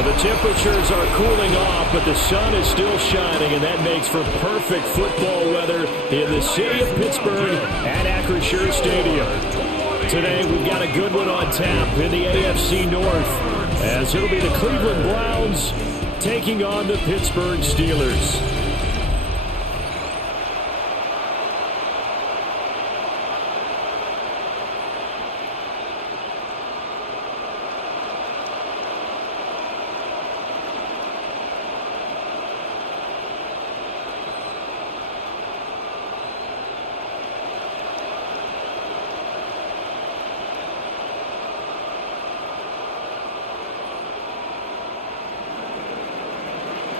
The temperatures are cooling off, but the sun is still shining, and that makes for perfect football weather in the city of Pittsburgh at Acrisure Stadium. Today, we've got a good one on tap in the AFC North, as it'll be the Cleveland Browns taking on the Pittsburgh Steelers.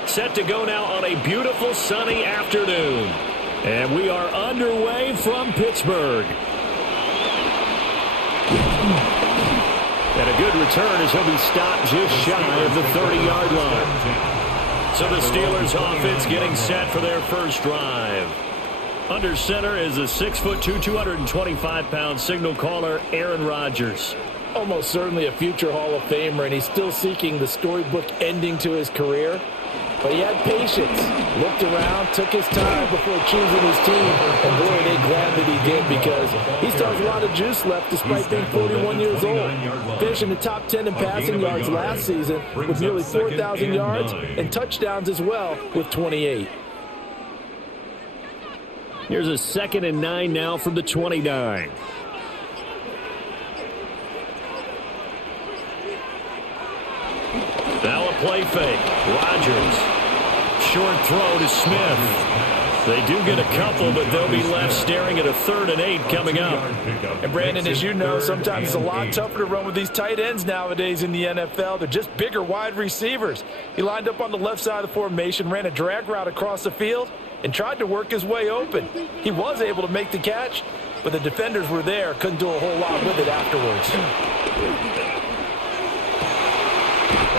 Set to go now on a beautiful sunny afternoon. And we are underway from Pittsburgh. And a good return as he'll be stopped just shy of the 30-yard line. So the Steelers offense getting set for their first drive. Under center is a 6'2", 225-pound signal caller, Aaron Rodgers. Almost certainly a future Hall of Famer, and he's still seeking the storybook ending to his career. But he had patience, looked around, took his time before choosing his team, and boy, are they glad that he did, because he still has a lot of juice left despite being 41 years old. Finishing the top 10 in passing yards last season with nearly 4,000 yards and touchdowns as well with 28. Here's a 2nd and 9 now from the 29. Now a play fake. Rodgers. Short throw to Smith. They do get a couple, but they'll be left staring at a 3rd and 8 coming up. And Brandon, as you know, sometimes it's a lot tougher to run with these tight ends nowadays in the NFL. They're just bigger wide receivers. He lined up on the left side of the formation, ran a drag route across the field, and tried to work his way open. He was able to make the catch, but the defenders were there, couldn't do a whole lot with it afterwards.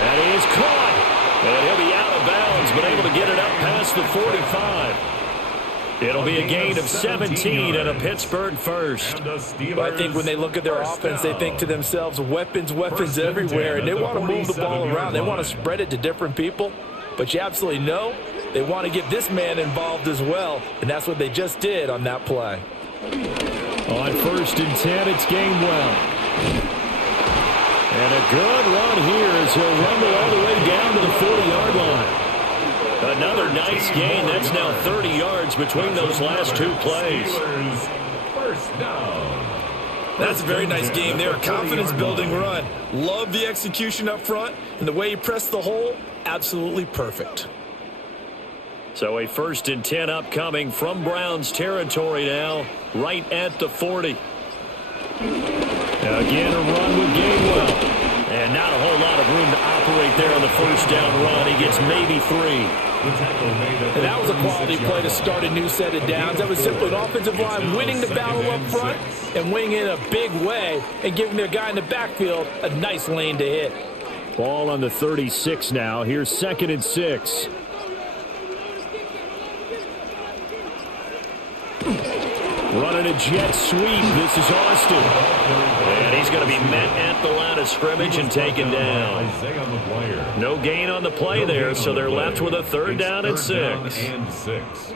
That is caught. And he'll be out of bounds, but able to get it up past the 45. It'll be a gain of 17 and a Pittsburgh first. Well, I think when they look at their offense, they think to themselves, weapons everywhere, and they want to move the ball around. They want to spread it to different people, but you absolutely know they want to get this man involved as well, and that's what they just did on that play. On 1st and 10, it's Gabriel. And a good run here as he'll rumble all the way down to the 40-yard line. Another nice gain. That's now 30 yards between those last two plays. That's a very nice game there. Confidence-building run. Love the execution up front, and the way he pressed the hole, absolutely perfect. So a 1st and 10 upcoming from Browns territory now, right at the 40. Again, a run with Gabriel. And not a whole lot of room to operate there on the 1st down run. He gets maybe 3. And that was a quality play to start a new set of downs. That was simply an offensive line winning the battle up front and winning in a big way and giving their guy in the backfield a nice lane to hit. Ball on the 36 now. Here's 2nd and 6. Running a jet sweep. This is Austin. And he's going to be met at the line of scrimmage and taken down. No gain on the play there, so they're left with a 3rd down and 6.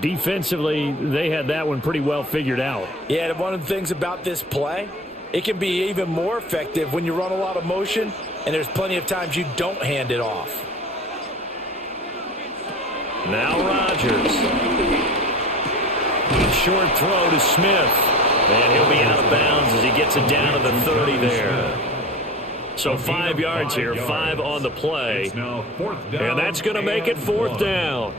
Defensively, they had that one pretty well figured out. Yeah, and one of the things about this play, it can be even more effective when you run a lot of motion, and there's plenty of times you don't hand it off. Now Rodgers. Short throw to Smith. And he'll be out of bounds as he gets it down to the 30 there. So 5 yards here, 5 on the play. And that's going to make it 4th down.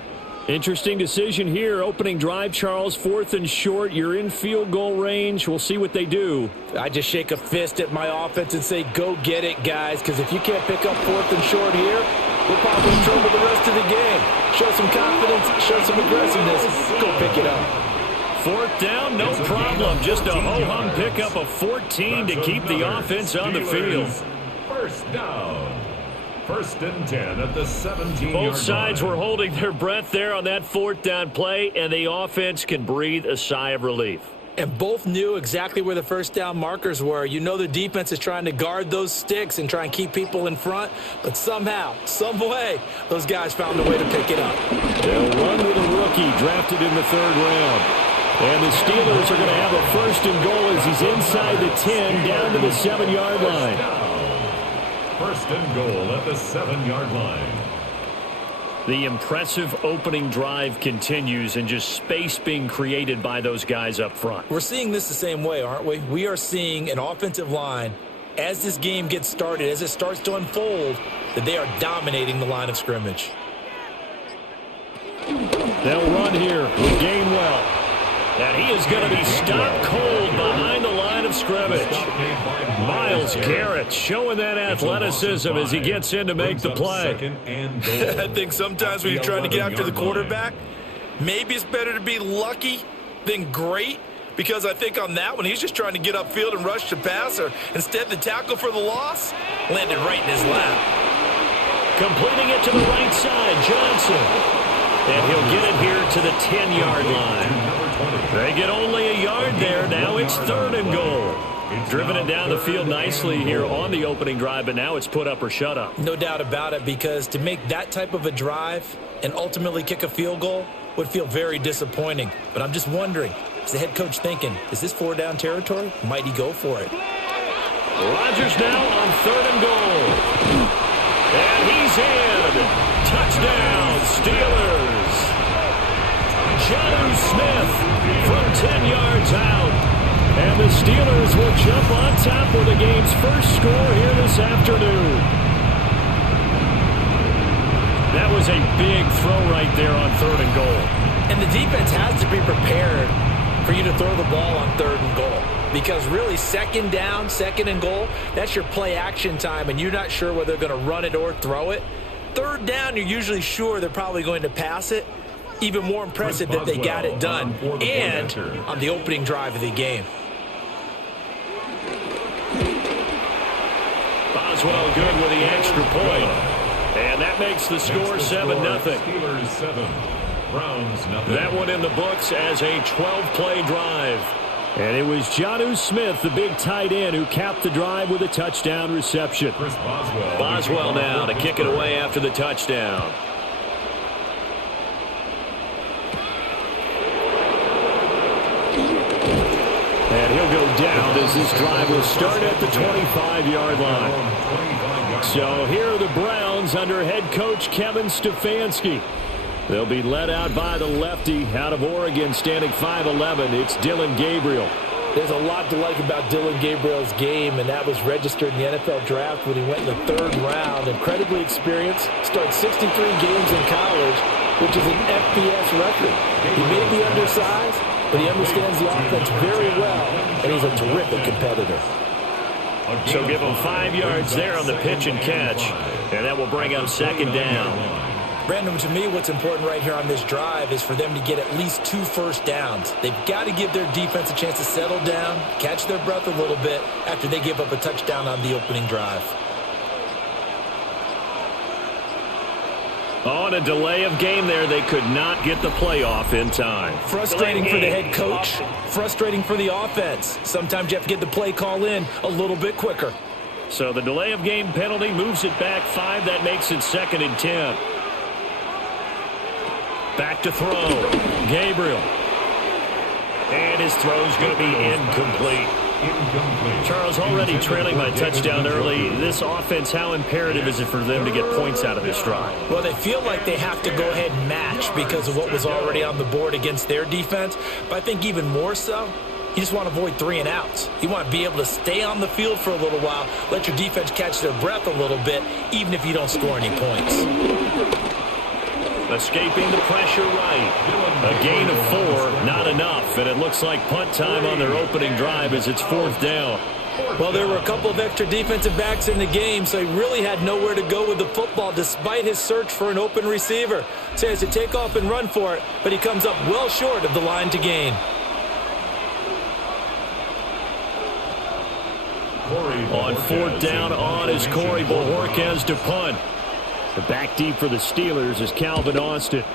Interesting decision here. Opening drive, Charles. 4th and short. You're in field goal range. We'll see what they do. I just shake a fist at my offense and say, go get it, guys. Because if you can't pick up 4th and short here, we're probably in trouble the rest of the game. Show some confidence. Show some aggressiveness. Go pick it up. 4th down, no problem. Just a ho-hum pickup of 14 to keep the offense on the field. 1st down. 1st and 10 at the 17-yard line. Both sides were holding their breath there on that 4th down play, and the offense can breathe a sigh of relief. And both knew exactly where the first down markers were. You know the defense is trying to guard those sticks and try and keep people in front, but somehow, some way, those guys found a way to pick it up. They'll run with a rookie drafted in the 3rd round. And the Steelers are going to have a 1st and goal as he's inside the 10 down to the 7-yard line. 1st and goal at the 7-yard line. The impressive opening drive continues and just space being created by those guys up front. We're seeing this the same way, aren't we? We are seeing an offensive line, as this game gets started, as it starts to unfold, that they are dominating the line of scrimmage. They'll run here with Gabriel. And he is going to be stopped cold behind the line of scrimmage. Myles Garrett showing that athleticism as he gets in to make the play. I think sometimes when you're trying to get after the quarterback, maybe it's better to be lucky than great, because I think on that one, he's just trying to get upfield and rush the passer. Instead, the tackle for the loss landed right in his lap. Completing it to the right side, Johnson. And he'll get it here to the 10-yard line. They get only a yard there. Now it's 3rd and goal. Driven it down the field nicely here on the opening drive, but now it's put up or shut up. No doubt about it, because to make that type of a drive and ultimately kick a field goal would feel very disappointing. But I'm just wondering, is the head coach thinking, is this 4-down territory? Might he go for it? Rodgers now on 3rd and goal. And he's in. Touchdown, Steelers. Jonnu Smith from 10 yards out. And the Steelers will jump on top with the game's first score here this afternoon. That was a big throw right there on 3rd and goal. And the defense has to be prepared for you to throw the ball on 3rd and goal. Because really, 2nd down, 2nd and goal, that's your play action time, and you're not sure whether they're going to run it or throw it. 3rd down, you're usually sure they're probably going to pass it. Even more impressive that they got it done, and on the opening drive of the game. Boswell good with the extra point. And that makes the score 7-0. Steelers 7, Browns nothing. That one in the books as a 12-play drive. And it was Jonnu Smith, the big tight end, who capped the drive with a touchdown reception. Boswell now to kick it away after the touchdown. And he'll go down as this drive will start at the 25-yard line. So here are the Browns under head coach Kevin Stefanski. They'll be led out by the lefty out of Oregon, standing 5'11". It's Dillon Gabriel. There's a lot to like about Dillon Gabriel's game, and that was registered in the NFL draft when he went in the 3rd round. Incredibly experienced, started 63 games in college, which is an FBS record. He may be undersized, but he understands the offense very well, and he's a terrific competitor. So give him 5 yards there on the pitch and catch, and that will bring up 2nd down. Brandon, to me, what's important right here on this drive is for them to get at least 2 first downs. They've got to give their defense a chance to settle down, catch their breath a little bit after they give up a touchdown on the opening drive. On a delay of game there, they could not get the playoff in time. Frustrating for the head coach, frustrating for the offense. Sometimes you have to get the play call in a little bit quicker. So the delay of game penalty moves it back 5. That makes it 2nd and 10. Back to throw. Gabriel. And his throw's going to be incomplete. Charles, already trailing by touchdown early. This offense, how imperative is it for them to get points out of this drive? Well, they feel like they have to go ahead and match because of what was already on the board against their defense. But I think even more so, you just want to avoid 3 and outs. You want to be able to stay on the field for a little while, let your defense catch their breath a little bit, even if you don't score any points. Escaping the pressure right. A gain of 4, not enough. And it looks like punt time on their opening drive as it's 4th down. Well, there were a couple of extra defensive backs in the game, so he really had nowhere to go with the football despite his search for an open receiver. So he has to take off and run for it, but he comes up well short of the line to gain. On 4th down on is Corey Bojorquez to punt. The back deep for the Steelers is Calvin Austin.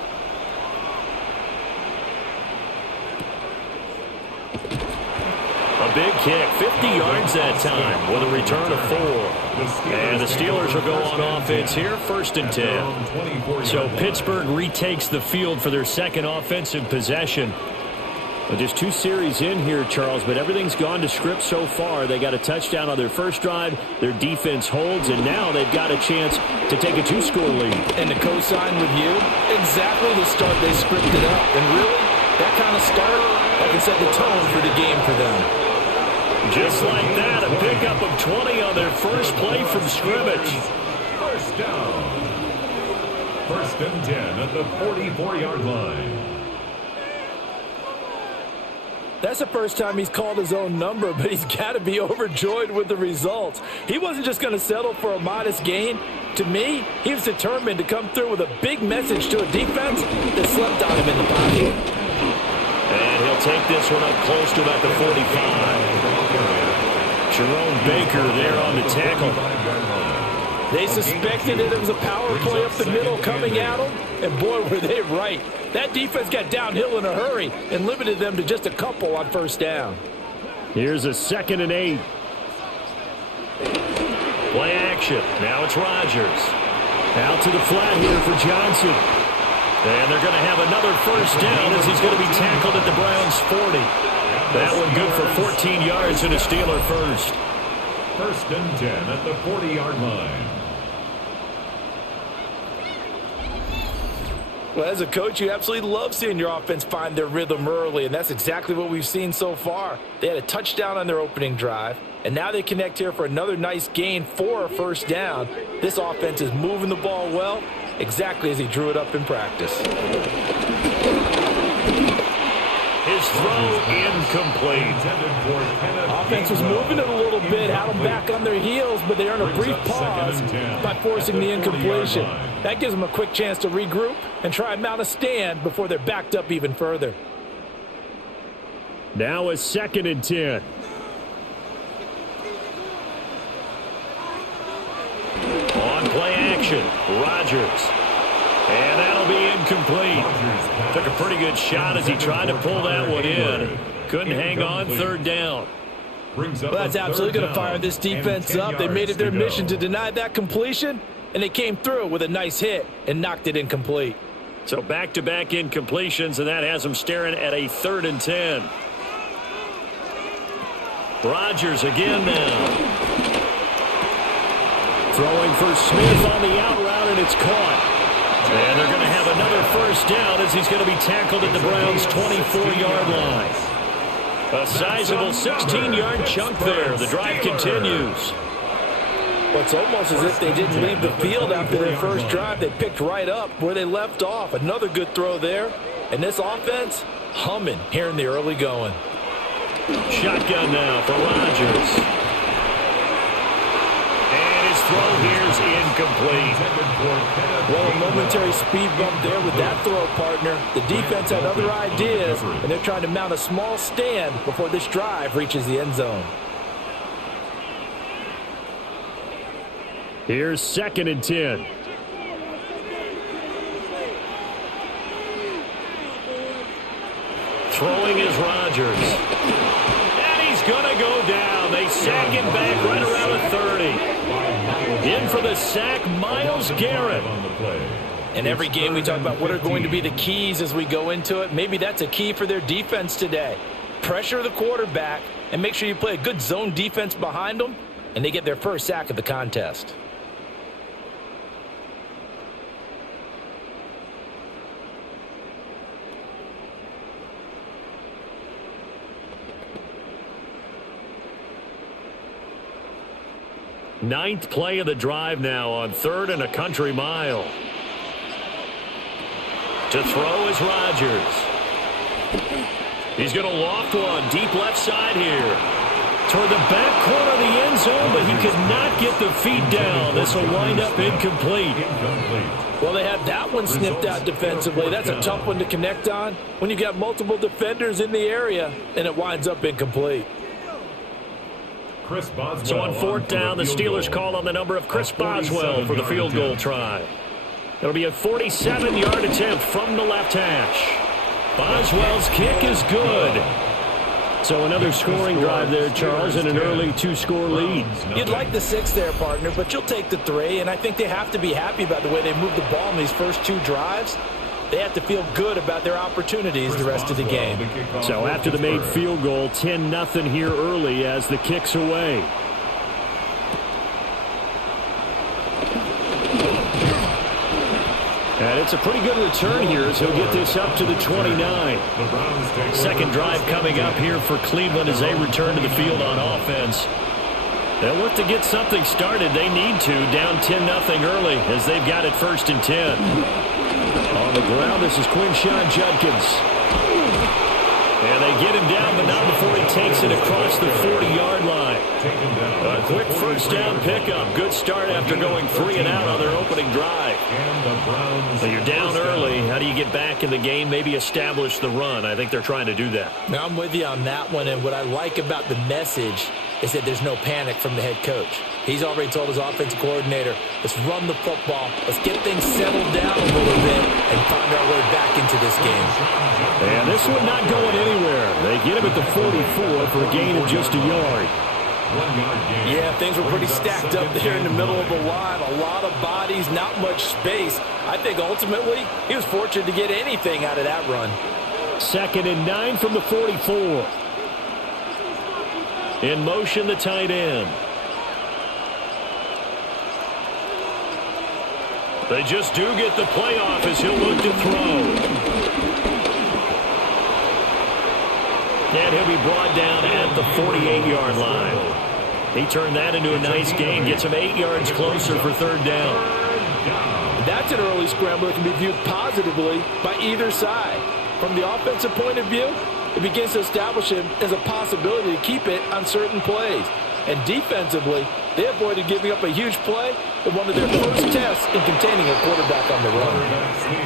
kick. 50 yards that time with a return of 4. And the Steelers will go on offense here, 1st and 10. So Pittsburgh retakes the field for their second offensive possession. Well, just 2 series in here, Charles, but everything's gone to script so far. They got a touchdown on their first drive. Their defense holds, and now they've got a chance to take a 2-score lead. And to co-sign with you, exactly the start they scripted up. And really, that kind of start, that can set the tone for the game for them. Just like that, a pickup of 20 on their first play from scrimmage. First down. 1st and 10 at the 44-yard line. That's the first time he's called his own number, but he's got to be overjoyed with the results. He wasn't just going to settle for a modest gain. To me, he was determined to come through with a big message to a defense that slept on him in the pocket. And he'll take this one up close to about the 45. Jerome Baker there on the tackle. They suspected that it was a power play up the middle coming at them, and boy, were they right. That defense got downhill in a hurry and limited them to just a couple on first down. Here's a 2nd and 8. Play action. Now it's Rodgers. Out to the flat here for Johnson. And they're going to have another first down as he's going to be tackled at the Browns' 40. That one good for 14 yards and a Steeler first. 1st and 10 at the 40-yard line. Well, as a coach, you absolutely love seeing your offense find their rhythm early, and that's exactly what we've seen so far. They had a touchdown on their opening drive, and now they connect here for another nice gain for a first down. This offense is moving the ball well, exactly as he drew it up in practice. His throw incomplete. Offense was moving it a little bit, had them back on their heels, but they earned a brief pause by forcing the incompletion. That gives them a quick chance to regroup and try and mount a stand before they're backed up even further. Now a 2nd and 10. On play action, Rodgers. And that'll be incomplete. Took a pretty good shot as he tried to pull that one in. Couldn't hang on, 3rd down. Well, that's absolutely going to fire this defense up. They made it their mission to deny that completion, and they came through with a nice hit and knocked it incomplete. So back-to-back incompletions, and that has them staring at a 3rd and 10. Rodgers again now. Throwing for Smith on the out route, and it's caught. And they're going to have another first down as he's going to be tackled at the Browns' 24-yard line. A sizable 16-yard chunk there. The drive continues. Well, it's almost as if they didn't leave the field after their first drive. They picked right up where they left off. Another good throw there. And this offense, humming here in the early going. Shotgun now for Rodgers. Throw here's incomplete. Well, a momentary speed bump there with that throw, partner. The defense had other ideas, and they're trying to mount a small stand before this drive reaches the end zone. Here's 2nd and 10. Throwing is Rodgers. And he's going to go down. They sack him back right around the 30. In for the sack, Myles Garrett. In every game we talk about what are going to be the keys as we go into it. Maybe that's a key for their defense today. Pressure the quarterback and make sure you play a good zone defense behind them, and they get their first sack of the contest. Ninth play of the drive now on 3rd and a country mile. To throw is Rodgers. He's going to loft one deep left side here. Toward the back corner of the end zone, but he could not get the feet down. This will wind up incomplete. Well, they had that one snipped out defensively. That's a tough one to connect on when you got multiple defenders in the area, and it winds up incomplete. So on 4th down, the Steelers call on the number of Chris Boswell for the field goal try. It'll be a 47-yard attempt from the left hash. Boswell's kick is good. So another scoring drive there, Charles, and an early 2-score lead. You'd like the 6 there, partner, but you'll take the 3, and I think they have to be happy about the way they moved the ball in these first 2 drives. They have to feel good about their opportunities the rest of the game. So after the made field goal, 10-0 here early as the kick's away. And it's a pretty good return here as he'll get this up to the 29. Second drive coming up here for Cleveland as they return to the field on offense. They'll look to get something started. They need to, down 10-0 early as they've got it 1st and 10. On the ground, this is Quinshon Judkins. And they get him down, but not before he takes it across the 40-yard line. A quick first down pickup. Good start after going 3 and out on their opening drive. So you're down early. How do you get back in the game? Maybe establish the run. I think they're trying to do that. Now, I'm with you on that one, and what I like about the message is that there's no panic from the head coach. He's already told his offensive coordinator, let's run the football, let's get things settled down a little bit and find our way back into this game. And this one not going anywhere. They get him at the 44 for a gain of just a yard. Yeah, things were pretty stacked up there in the middle of the line. A lot of bodies, not much space. I think ultimately he was fortunate to get anything out of that run. 2nd and 9 from the 44. In motion, the tight end. They just do get the playoff as he'll look to throw. And he'll be brought down at the 48-yard line. He turned that into a nice gain. Gets him 8 yards closer for 3rd down. That's an early scramble that can be viewed positively by either side. From the offensive point of view, it begins to establish him as a possibility to keep it on certain plays. And defensively, they avoided giving up a huge play in one of their first tests in containing a quarterback on the run.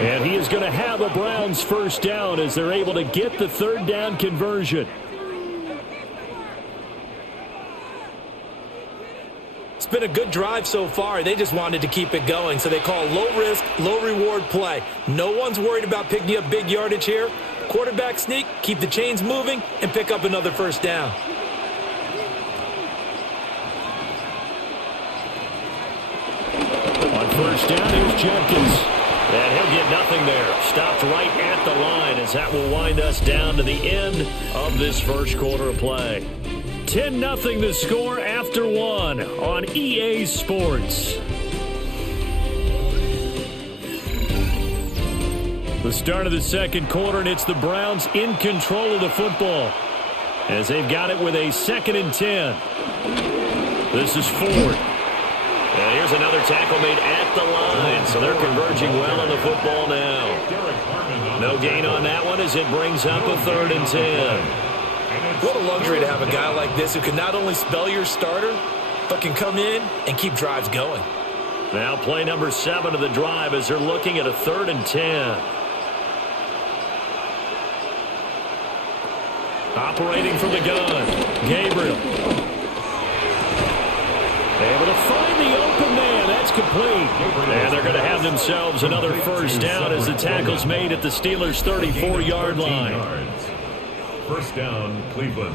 And he is going to have a Browns first down as they're able to get the 3rd down conversion. It's been a good drive so far. They just wanted to keep it going, so they call low-risk, low-reward play. No one's worried about picking up big yardage here. Quarterback sneak, keep the chains moving, and pick up another first down. On first down, here's Judkins. And he'll get nothing there. Stopped right at the line as that will wind us down to the end of this first quarter of play. 10-0 the score after 1 on EA Sports. The start of the second quarter, and it's the Browns in control of the football as they've got it with a 2nd and 10. This is Ford. And here's another tackle made at the line, so they're converging well on the football now. No gain on that one as it brings up a 3rd and 10. What a luxury to have a guy like this who can not only spell your starter, but can come in and keep drives going. Now play number 7 of the drive as they're looking at a 3rd and 10. Operating from the gun, Gabriel. Able to find the open man. That's complete. And they're going to have themselves another first down as the tackle's made at the Steelers' 34-yard line. First down, Cleveland.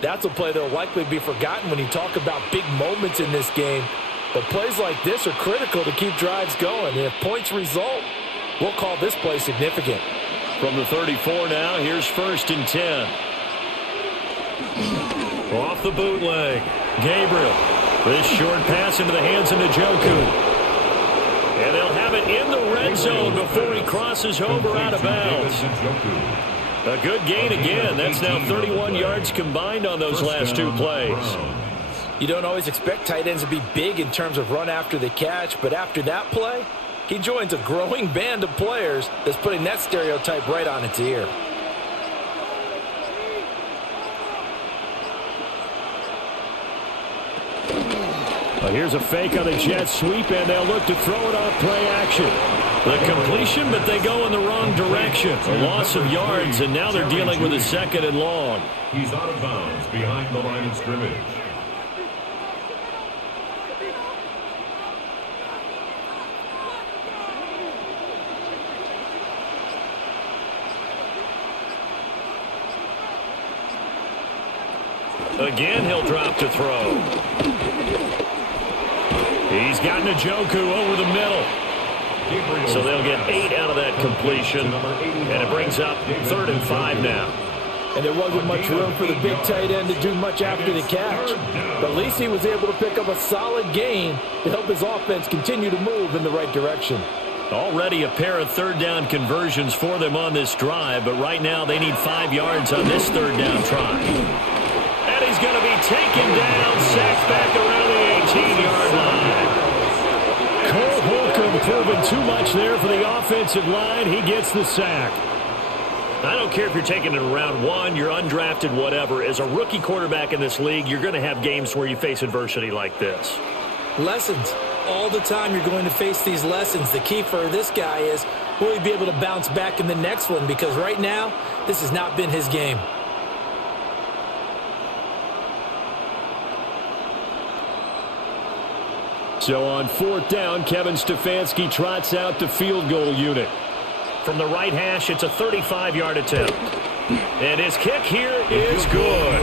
That's a play that will likely be forgotten when you talk about big moments in this game. But plays like this are critical to keep drives going. And if points result, we'll call this play significant. From the 34 now, here's 1st and 10. Off the bootleg, Gabriel. This short pass into the hands of Njoku. And they'll have it in the red zone before he crosses over out of bounds. A good gain again. That's now 31 yards combined on those last 2 plays. You don't always expect tight ends to be big in terms of run after the catch, but after that play, he joins a growing band of players that's putting that stereotype right on its ear. Well, here's a fake on the jet sweep, and they'll look to throw it off play action. The completion, but they go in the wrong direction. A loss of yards, and now they're dealing with a 2nd and long. He's out of bounds behind the line of scrimmage. Again, he'll drop to throw. He's got Njoku over the middle. So they'll get 8 out of that completion. And it brings up 3rd and 5 now. And there wasn't much room for the big tight end to do much after the catch. But at least he was able to pick up a solid gain to help his offense continue to move in the right direction. Already a pair of 3rd down conversions for them on this drive, but right now they need 5 yards on this 3rd down try. And he's going to be taken down, sacked back around the 18-yard line. Cole Holcomb proving too much there for the offensive line. He gets the sack. I don't care if you're taking it in round 1, you're undrafted, whatever. As a rookie quarterback in this league, you're going to have games where you face adversity like this. Lessons. All the time you're going to face these lessons. The key for this guy is, will he be able to bounce back in the next one? Because right now, this has not been his game. So on 4th down, Kevin Stefanski trots out the field goal unit. From the right hash, it's a 35-yard attempt. And his kick here is good.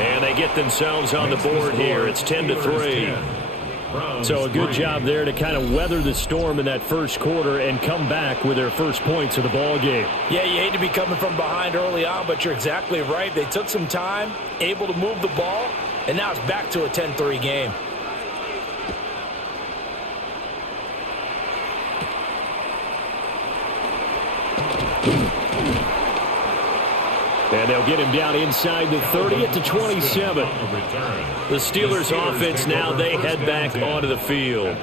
And they get themselves on the board here. It's 10-3. So a good job there to kind of weather the storm in that first quarter and come back with their first points of the ball game. Yeah, you hate to be coming from behind early on, but you're exactly right. They took some time, able to move the ball, and now it's back to a 10-3 game. And they'll get him down inside the 30 at the 27. The Steelers offense now, they head back onto the field.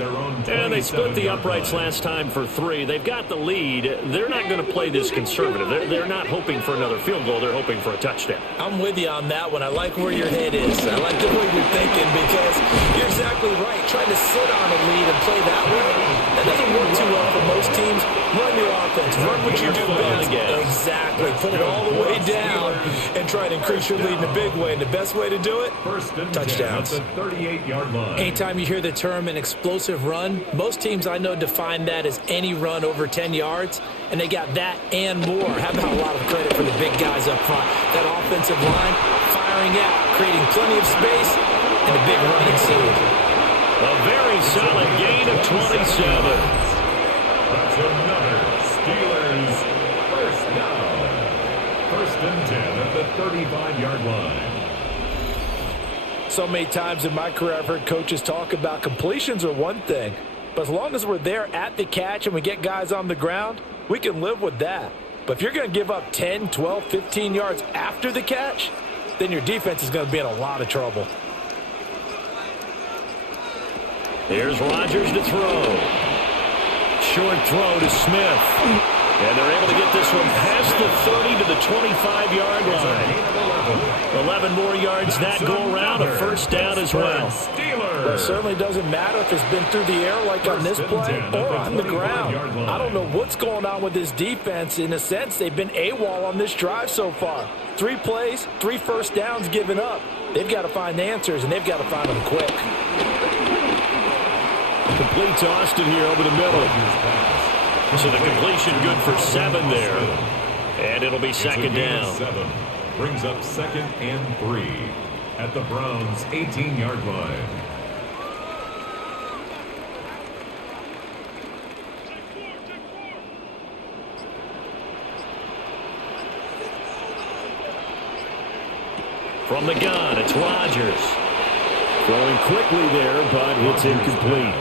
And they split the uprights last time for 3. They've got the lead. They're not going to play this conservative. They're not hoping for another field goal. They're hoping for a touchdown. I'm with you on that one. I like where your head is. I like the way you're thinking because you're exactly right. Trying to sit on a lead and play that way, that doesn't work too well for most teams. Run your offense. Run what you do best. Exactly. Put it all the way down and try to increase your lead in a big way. And the best way to do it, touchdowns. 38-yard line. Anytime you hear the term an explosive run, most teams I know define that as any run over 10 yards, and they got that and more. How about a lot of credit for the big guys up front? That offensive line firing out, creating plenty of space, and a big run ensued. A very solid gain of 27. That's another Steelers first down. 1st and 10 at the 35-yard line. So many times in my career I've heard coaches talk about completions are one thing, but as long as we're there at the catch and we get guys on the ground, we can live with that. But if you're going to give up 10, 12, 15 yards after the catch, then your defense is going to be in a lot of trouble. Here's Rodgers to throw. Short throw to Smith. And they're able to get this one past the 30 to the 25-yard line. 11 more yards that go around, a first down as well. Well, it certainly doesn't matter if it's been through the air like on this play or on the ground. I don't know what's going on with this defense. In a sense, they've been AWOL on this drive so far. 3 plays, 3 first downs given up. They've got to find answers, and they've got to find them quick. Complete to Austin here over the middle. So the completion good for 7 there. And it'll be 2nd down. 7 brings up 2nd and 3 at the Browns' 18-yard line. From the gun, it's Rodgers. Throwing quickly there, but it's incomplete.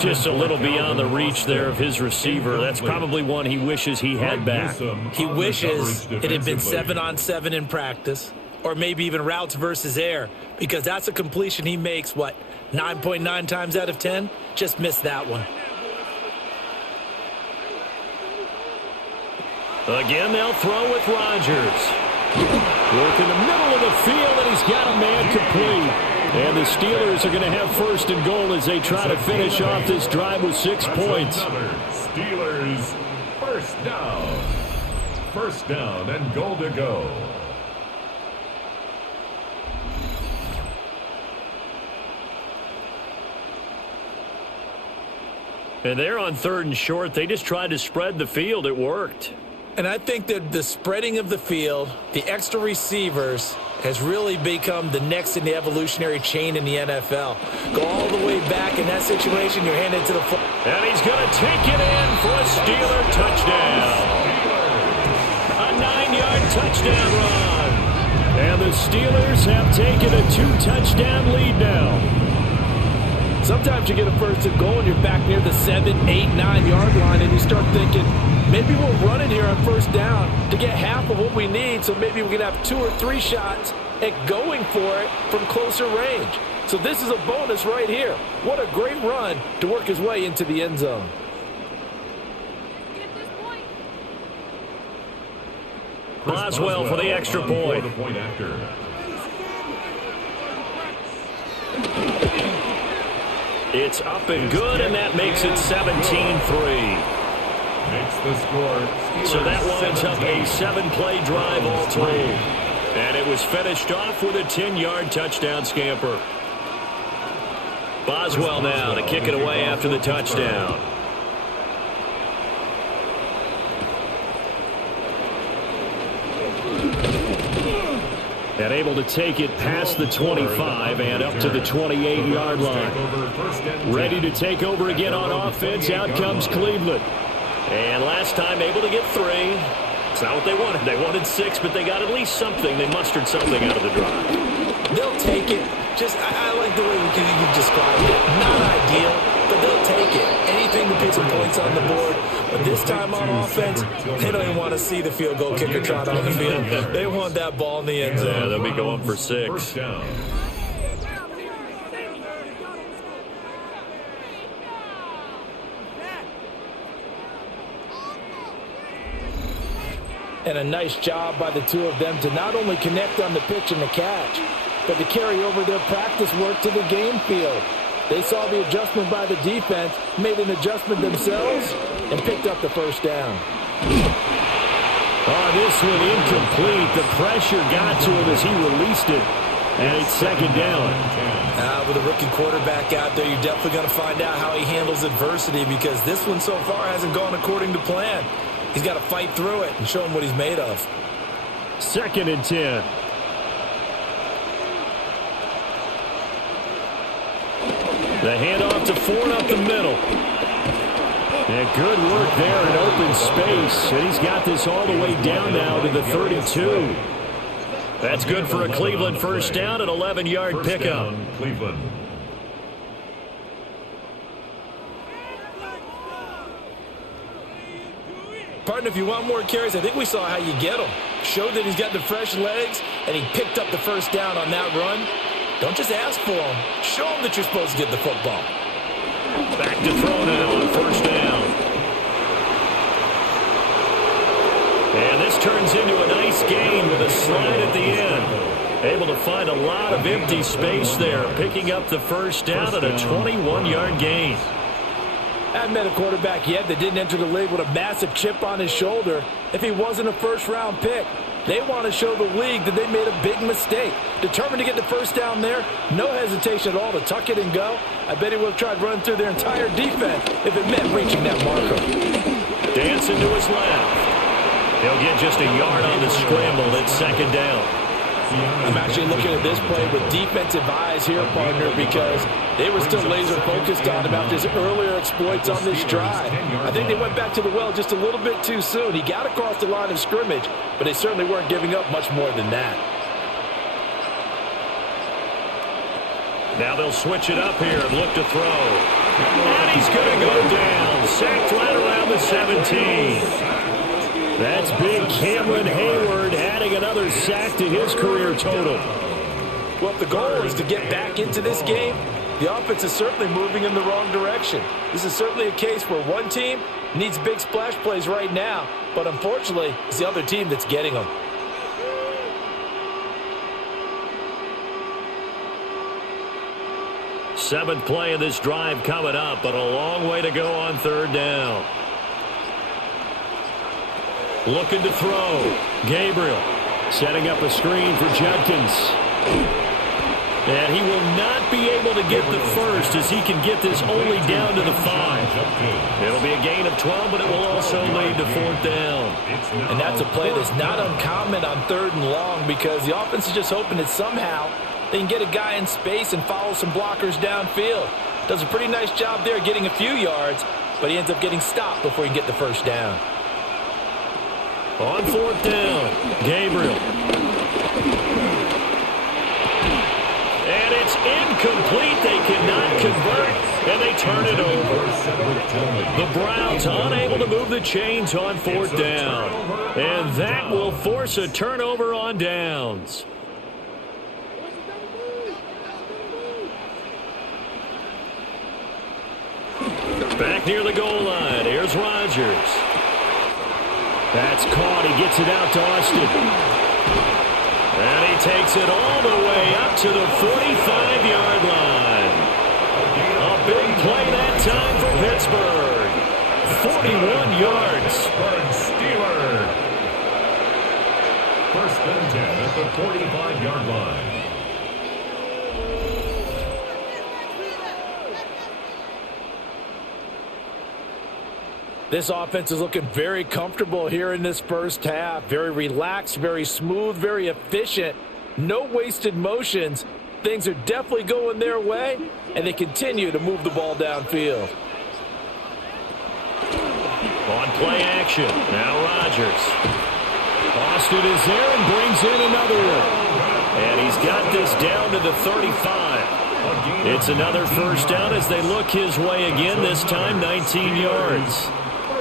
Just a little beyond the reach there of his receiver. That's probably one he wishes he had back. He wishes it had been 7-on-7 in practice, or maybe even routes versus air, because that's a completion he makes, 9.9 times out of 10? Just missed that one. Again, they'll throw with Rodgers. Work in the middle of the field, and he's got a man complete. And the Steelers are going to have 1st and goal as they try to finish off this drive with 6 points. Steelers first down. 1st down and goal to go. And they're on 3rd and short. They just tried to spread the field. It worked. And I think that the spreading of the field, the extra receivers, has really become the next in the evolutionary chain in the NFL. Go all the way back in that situation, you're handed to the foot. And he's going to take it in for a Steeler touchdown. A 9-yard touchdown run. And the Steelers have taken a 2-touchdown lead now. Sometimes you get a first and goal and you're back near the 7, 8, 9-yard line and you start thinking, maybe we're running here on first down to get half of what we need, so maybe we can have 2 or 3 shots at going for it from closer range. So this is a bonus right here. What a great run to work his way into the end zone. Boswell for the extra point. It's up and good, and that makes it 17-3. Makes the score. So that winds up a 7-play drive all told. And it was finished off with a 10-yard touchdown scamper. Boswell now to kick it away after the touchdown. And able to take it past the 25 and up to the 28-yard line. Ready to take over again on offense. Out comes Cleveland. And last time able to get 3. It's not what they wanted. They wanted 6, but they got at least something. They mustered something out of the drive. They'll take it. I like the way you described it. Not ideal, but they'll take it. Anything to put some points on the board. But this time on offense, they don't even want to see the field goal kicker trot on the field. They want that ball in the end zone. Yeah, they'll be going for 6. First down. And a nice job by the two of them to not only connect on the pitch and the catch, but to carry over their practice work to the game field. They saw the adjustment by the defense, made an adjustment themselves, and picked up the first down. Oh, this one incomplete. The pressure got to him as he released it. And it's second down. With a rookie quarterback out there, you're definitely going to find out how he handles adversity, because this one so far hasn't gone according to plan. He's got to fight through it and show him what he's made of. 2nd and 10. The handoff to Ford up the middle. And good work there in open space. And he's got this all the way down now to the 32. That's good for a Cleveland first down, an 11-yard pickup. Cleveland. Partner, if you want more carries, I think we saw how you get them. Showed that he's got the fresh legs, and he picked up the first down on that run. Don't just ask for them. Show them that you're supposed to get the football. Back to throw now on first down. And this turns into a nice gain with a slide at the end. Able to find a lot of empty space there, picking up the first down at a 21-yard gain. I haven't met a quarterback yet that didn't enter the league with a massive chip on his shoulder if he wasn't a first-round pick. They want to show the league that they made a big mistake. Determined to get the first down there, no hesitation at all to tuck it and go. I bet he would have tried running through their entire defense if it meant reaching that marker. Dancing to his left. He'll get just a yard on the scramble at second down. I'm actually looking at this play with defensive eyes here, partner, because they were still laser-focused on him after his earlier exploits on this drive. I think they went back to the well just a little bit too soon. He got across the line of scrimmage, but they certainly weren't giving up much more than that. Now they'll switch it up here and look to throw. And he's going to go down. Sacked right around the 17. That's big Cameron Hayward adding another sack to his career total. Well, if the goal is to get back into this game, the offense is certainly moving in the wrong direction. This is certainly a case where one team needs big splash plays right now, but unfortunately, it's the other team that's getting them. Seventh play of this drive coming up, but a long way to go on third down. Looking to throw. Gabriel setting up a screen for Judkins. And he will not be able to get the first as he can get this only down to the 5. It'll be a gain of 12, but it will also lead to 4th down. And that's a play that's not uncommon on 3rd and long because the offense is just hoping that somehow they can get a guy in space and follow some blockers downfield. Does a pretty nice job there getting a few yards, but he ends up getting stopped before he can get the first down. On 4th down, Gabriel. And it's incomplete. They cannot convert, and they turn it over. The Browns unable to move the chains on 4th down. And that will force a turnover on downs. Back near the goal line. Here's Rodgers. That's caught. He gets it out to Austin. And he takes it all the way up to the 45-yard line. A big play that time for Pittsburgh. 41 yards. Steelers. 1st and 10 at the 45-yard line. This offense is looking very comfortable here in this first half. Very relaxed, very smooth, very efficient. No wasted motions. Things are definitely going their way, and they continue to move the ball downfield. On play action, now Rodgers. Austin is there and brings in another one. And he's got this down to the 35. It's another first down as they look his way again, this time 19 yards.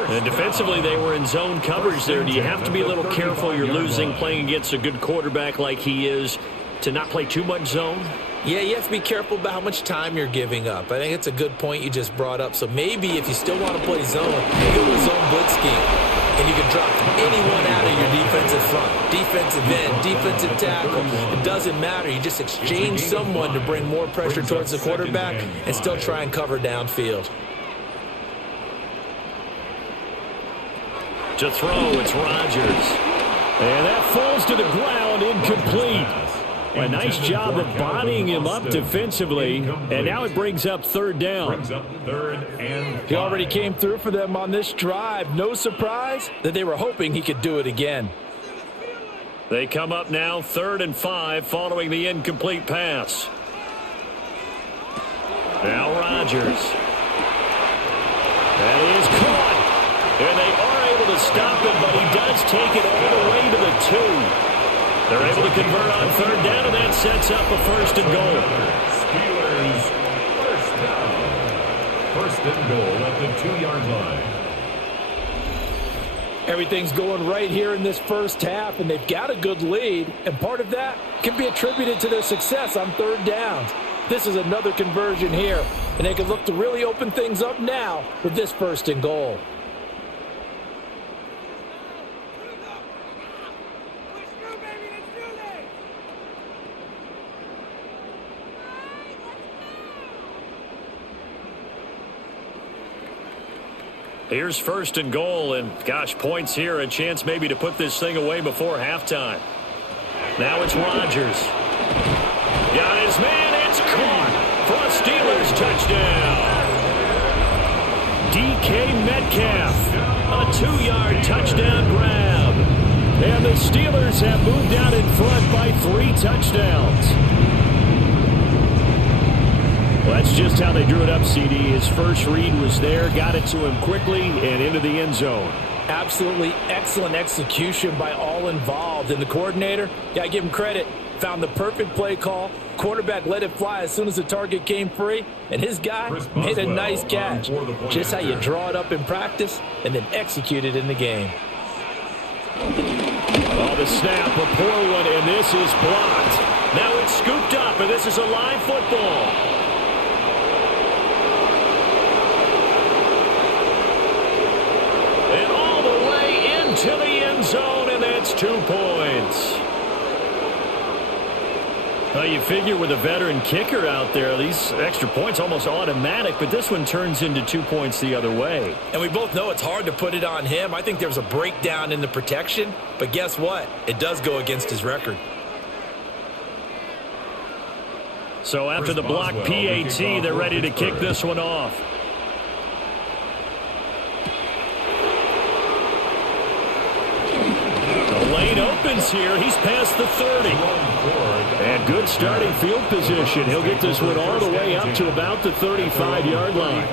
And defensively, they were in zone coverage there. Do you have to be a little careful? You're losing playing against a good quarterback like he is to not play too much zone? Yeah, you have to be careful about how much time you're giving up. I think it's a good point you just brought up. So maybe if you still want to play zone, go to a zone blitz scheme. And you can drop anyone out of your defensive front. Defensive end, defensive tackle. It doesn't matter. You just exchange someone to bring more pressure towards the quarterback and still try and cover downfield. To throw, it's Rodgers. And that falls to the ground, incomplete. A nice job of bodying him up defensively, and now it brings up 3rd down. He already came through for them on this drive. No surprise that they were hoping he could do it again. They come up now 3rd and 5 following the incomplete pass. Now Rodgers. That is caught. And they are able to stop him, but he does take it all the way to the 2. They're able to convert on 3rd down, and that sets up a 1st and goal. Steelers, 1st down. 1st and goal at the 2-yard line. Everything's going right here in this first half, and they've got a good lead, and part of that can be attributed to their success on 3rd downs. This is another conversion here, and they can look to really open things up now with this 1st and goal. Here's 1st and goal, and gosh, points here, a chance maybe to put this thing away before halftime. Now it's Rodgers. Got his man, it's caught for a Steelers touchdown. DK Metcalf, a 2-yard touchdown grab. And the Steelers have moved out in front by 3 touchdowns. Well, that's just how they drew it up, CD. His first read was there, got it to him quickly, and into the end zone. Absolutely excellent execution by all involved. And the coordinator, got to give him credit, found the perfect play call. Quarterback let it fly as soon as the target came free, and his guy made a nice catch. Just how you draw it up in practice and then execute it in the game. Oh, the snap, a poor one, and this is blocked. Now it's scooped up, and this is a live football. To the end zone, and that's 2 points. Well, you figure with a veteran kicker out there, these extra points almost automatic, but this one turns into 2 points the other way. And we both know it's hard to put it on him. I think there was a breakdown in the protection, but guess what? It does go against his record. So after the block PAT, they're ready to kick this one off. The lane opens here. He's past the 30. And good starting field position. He'll get this one all the way up to about the 35-yard line.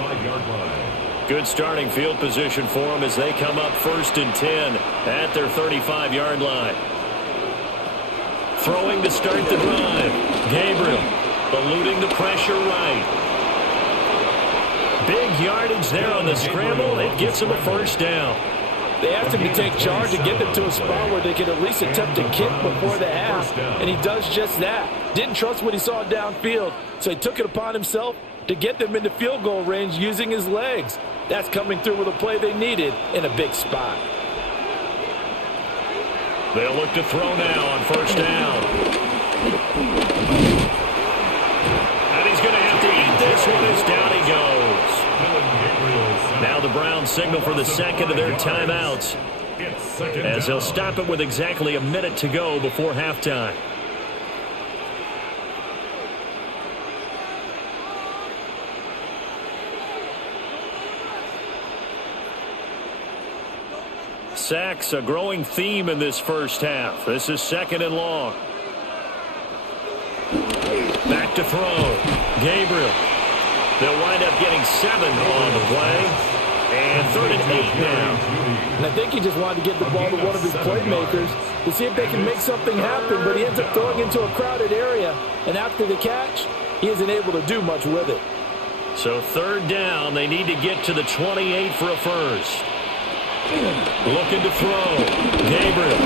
Good starting field position for them as they come up 1st and 10 at their 35-yard line. Throwing to start the drive. Gabriel eluding the pressure right. Big yardage there on the scramble. It gets him a 1st down. They asked him to take charge and get them to a spot where they could at least attempt to kick before the half, and he does just that. Didn't trust what he saw downfield, so he took it upon himself to get them into field goal range using his legs. That's coming through with a play they needed in a big spot. They'll look to throw now on 1st down. And he's going to have to eat this one as down he goes. Now the Browns signal for the second of their timeouts as they'll stop it with exactly a minute to go before halftime. Sacks, a growing theme in this first half. This is 2nd and long. Back to throw. Gabriel. They'll wind up getting 7 on the play. And 3rd and 8 now. And I think he just wanted to get the ball to one of his playmakers to see if they can make something happen, but he ends up throwing into a crowded area. And after the catch, he isn't able to do much with it. So 3rd down, they need to get to the 28 for a 1st. Looking to throw. Gabriel.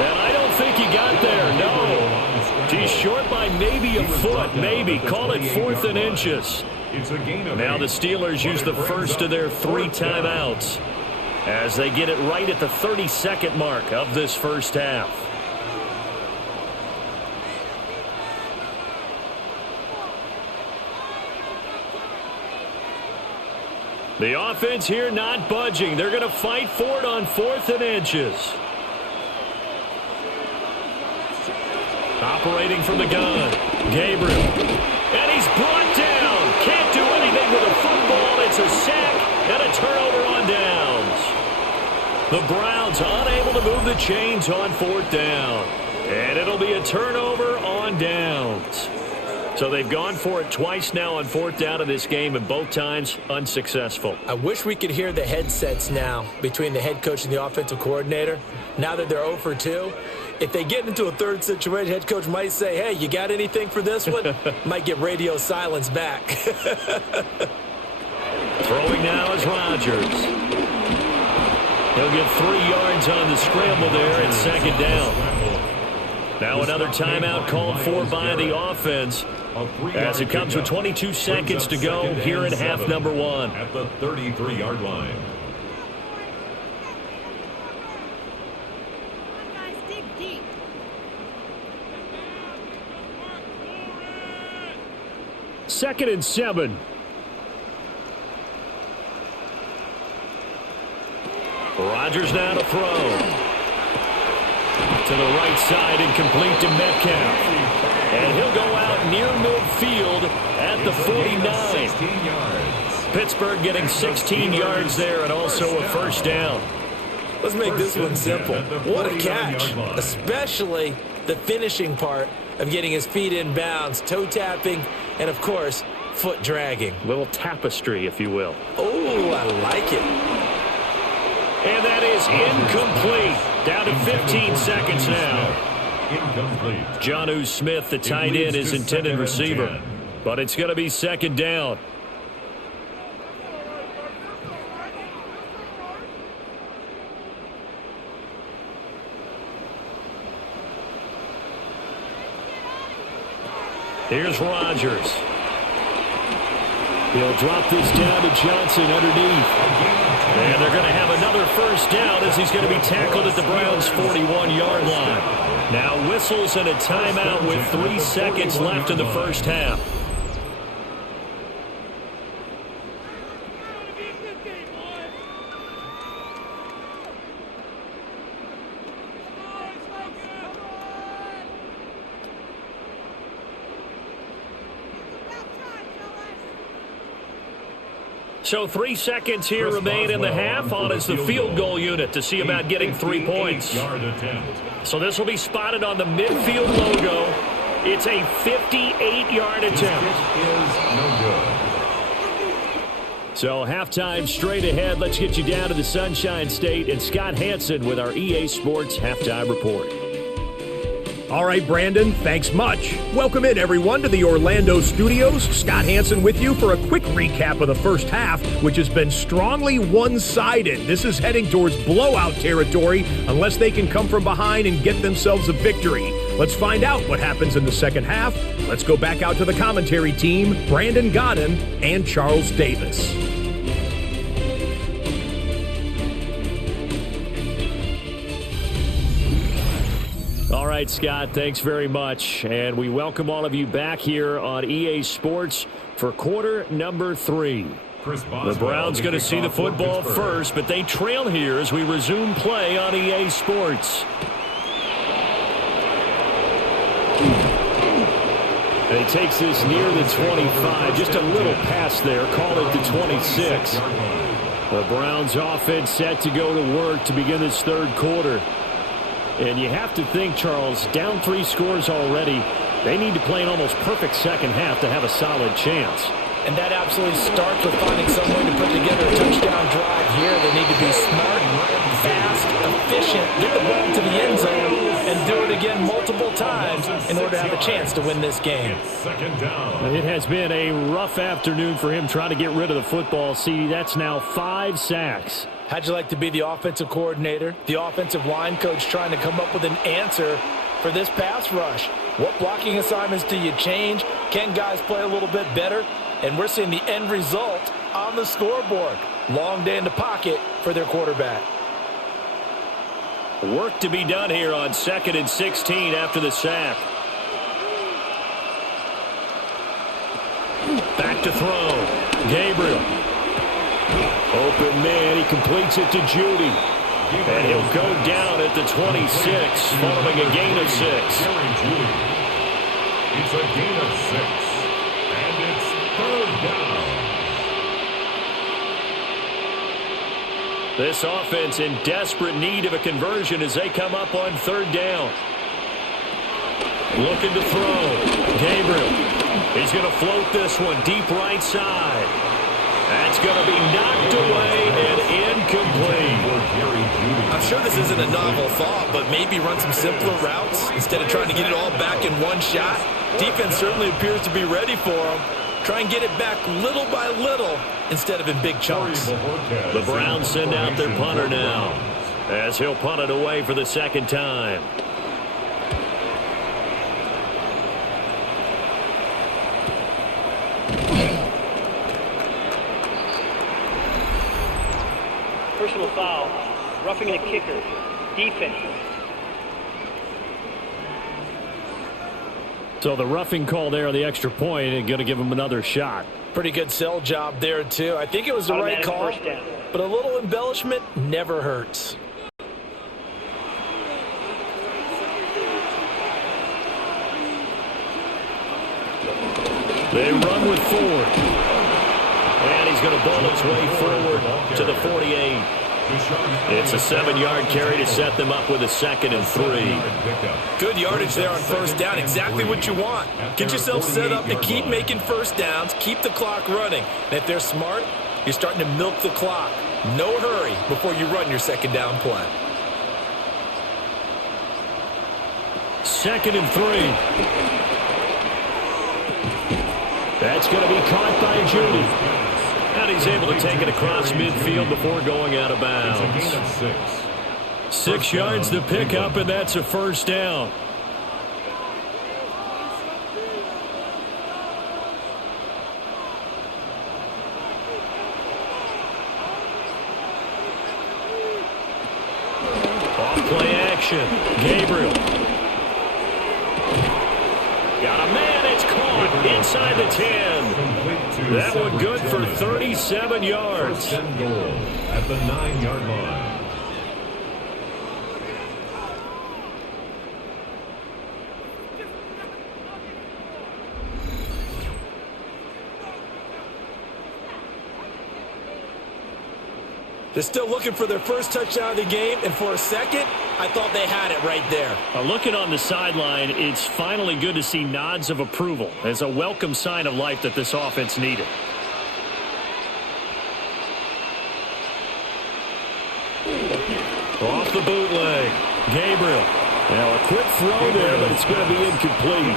And I don't think he got there, no. He's short by maybe a foot, maybe. Call it 4th and inches. Now the Steelers use the first of their 3 timeouts as they get it right at the 32nd mark of this first half. The offense here not budging. They're going to fight for it on 4th and inches. Operating from the gun. Gabriel. And he's brought down. Can't do anything with a football. It's a sack and a turnover on downs. The Browns unable to move the chains on 4th down. And it'll be a turnover on downs. So they've gone for it twice now on 4th down in this game, and both times unsuccessful. I wish we could hear the headsets now between the head coach and the offensive coordinator. Now that they're 0 for 2, if they get into a 3rd situation, head coach might say, hey, you got anything for this one? Might get radio silence back. Throwing now is Rodgers. He'll get 3 yards on the scramble there at 2nd down. Now another timeout called for by the offense as it comes with 22 seconds to go here in half number 1. At the 33-yard line. Second and 7. Rodgers now to throw. To the right side and complete to Metcalf. And he'll go out near midfield at the 49. Pittsburgh getting 16 yards there and also a 1st down. Let's make this one simple. What a catch, especially the finishing part of getting his feet in bounds, toe tapping, and of course, foot dragging. Little tapestry, if you will. Oh, I like it. And that is incomplete. Down to 15 seconds now. Incomplete. Jonnu Smith, the tight end, is intended receiver. But it's going to be 2nd down. Here's Rodgers. He'll drop this down to Johnson underneath. And they're going to have another 1st down as he's going to be tackled at the Browns' 41-yard line. Now whistles and a timeout with 3 seconds left in the first half. So 3 seconds here remain in the half on as the field goal unit to see about getting 3 points. So this will be spotted on the midfield logo. It's a 58-yard attempt. So halftime straight ahead. Let's get you down to the Sunshine State and Scott Hansen with our EA Sports halftime report. All right, Brandon, thanks much. Welcome in, everyone, to the Orlando studios. Scott Hansen with you for a quick recap of the first half, which has been strongly one-sided. This is heading towards blowout territory unless they can come from behind and get themselves a victory. Let's find out what happens in the second half. Let's go back out to the commentary team, Brandon Godden and Charles Davis. All right, Scott, thanks very much. And we welcome all of you back here on EA Sports for quarter number 3. The Browns going to see the football first, but they trail here as we resume play on EA Sports. And he takes this near the 25, just a little pass there, call it the 26. The Browns offense set to go to work to begin this third quarter. And you have to think, Charles, down 3 scores already, they need to play an almost perfect second half to have a solid chance. And that absolutely starts with finding some way to put together a touchdown drive here. They need to be smart, fast, efficient, get the ball to the end zone, and do it again multiple times in order to have a chance to win this game. It has been a rough afternoon for him trying to get rid of the football. See, that's now 5 sacks. How'd you like to be the offensive coordinator, the offensive line coach trying to come up with an answer for this pass rush? What blocking assignments do you change? Can guys play a little bit better? And we're seeing the end result on the scoreboard. Long day in the pocket for their quarterback. Work to be done here on 2nd and 16 after the sack. Back to throw. Gabriel. Open man, he completes it to Judy. And he'll go down at the 26, following a gain of 6. It's a gain of 6, and it's 3rd down. This offense in desperate need of a conversion as they come up on 3rd down. Looking to throw. Gabriel. He's going to float this one deep right side. That's going to be knocked away and incomplete. I'm sure this isn't a novel thought, but maybe run some simpler routes instead of trying to get it all back in one shot. Defense certainly appears to be ready for him. Try and get it back little by little instead of in big chunks. The Browns send out their punter now as he'll punt it away for the 2nd time. Personal foul, roughing the kicker, defense. So the roughing call there on the extra point and going to give him another shot. Pretty good sell job there, too. I think it was the right call, but a little embellishment never hurts. They run with 4. And he's going to ball his way forward to the 48. It's a 7-yard carry to set them up with a 2nd and 3. Good yardage there on 1st down. Exactly what you want. Get yourself set up to keep making 1st downs, keep the clock running. And if they're smart, you're starting to milk the clock. No hurry before you run your 2nd down play. 2nd and 3. That's going to be caught by Judy. And he's able to take it across midfield before going out of bounds. 6 yards to pick up, and that's a 1st down. Off-play action. Gabriel. Got a man. It's caught inside the 10. That one good for 37 yards. 1st and goal at the 9-yard line. They're still looking for their first touchdown of the game, and for a second, I thought they had it right there. Looking on the sideline, it's finally good to see nods of approval as a welcome sign of life that this offense needed. Off the bootleg, Gabriel. Now a quick throw there, but it's going to be incomplete.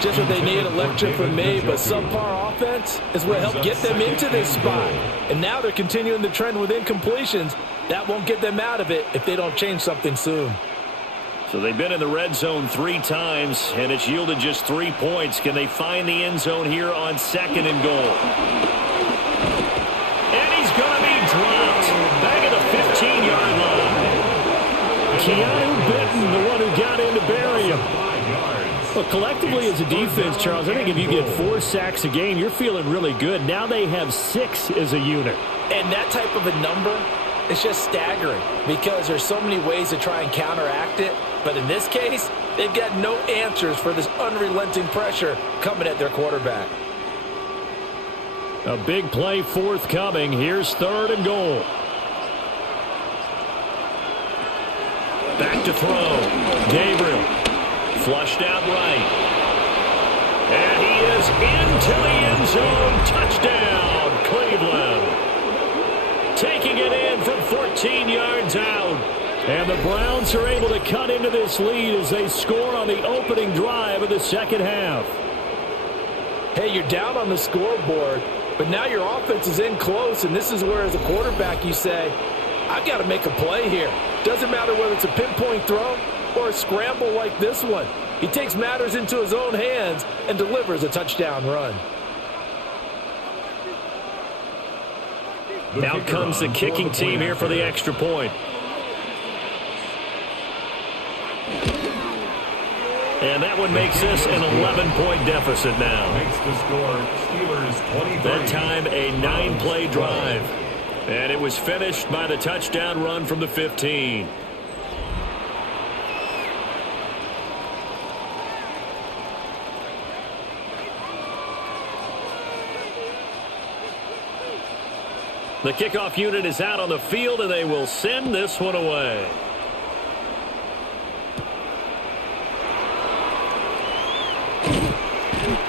Just what they need, a lecture from me, but subpar offense is what helped get them into this spot. And now they're continuing the trend with incompletions. That won't get them out of it if they don't change something soon. So they've been in the red zone 3 times, and it's yielded just 3 points. Can they find the end zone here on 2nd and goal? And he's going to be dropped back at the 15-yard line. Keanu Benton, the one who got in to bury him. Well, collectively as a defense, Charles, I think if you get 4 sacks a game, you're feeling really good. Now they have 6 as a unit. And that type of a number, it's just staggering because there's so many ways to try and counteract it. But in this case, they've got no answers for this unrelenting pressure coming at their quarterback. A big play forthcoming. Here's 3rd and goal. Back to throw. Gabriel. Flushed out right. And he is into the end zone. Touchdown, Cleveland. Taking it in from 14 yards out. And the Browns are able to cut into this lead as they score on the opening drive of the second half. Hey, you're down on the scoreboard, but now your offense is in close, and this is where, as a quarterback, you say, I've got to make a play here. Doesn't matter whether it's a pinpoint throw or a scramble like this one. He takes matters into his own hands and delivers a touchdown run. Out comes the kicking team here for the extra point. And that one makes this an 11-point deficit now. Makes the score Steelers 23. That time a 9-play drive. And it was finished by the touchdown run from the 15. The kickoff unit is out on the field, and they will send this one away.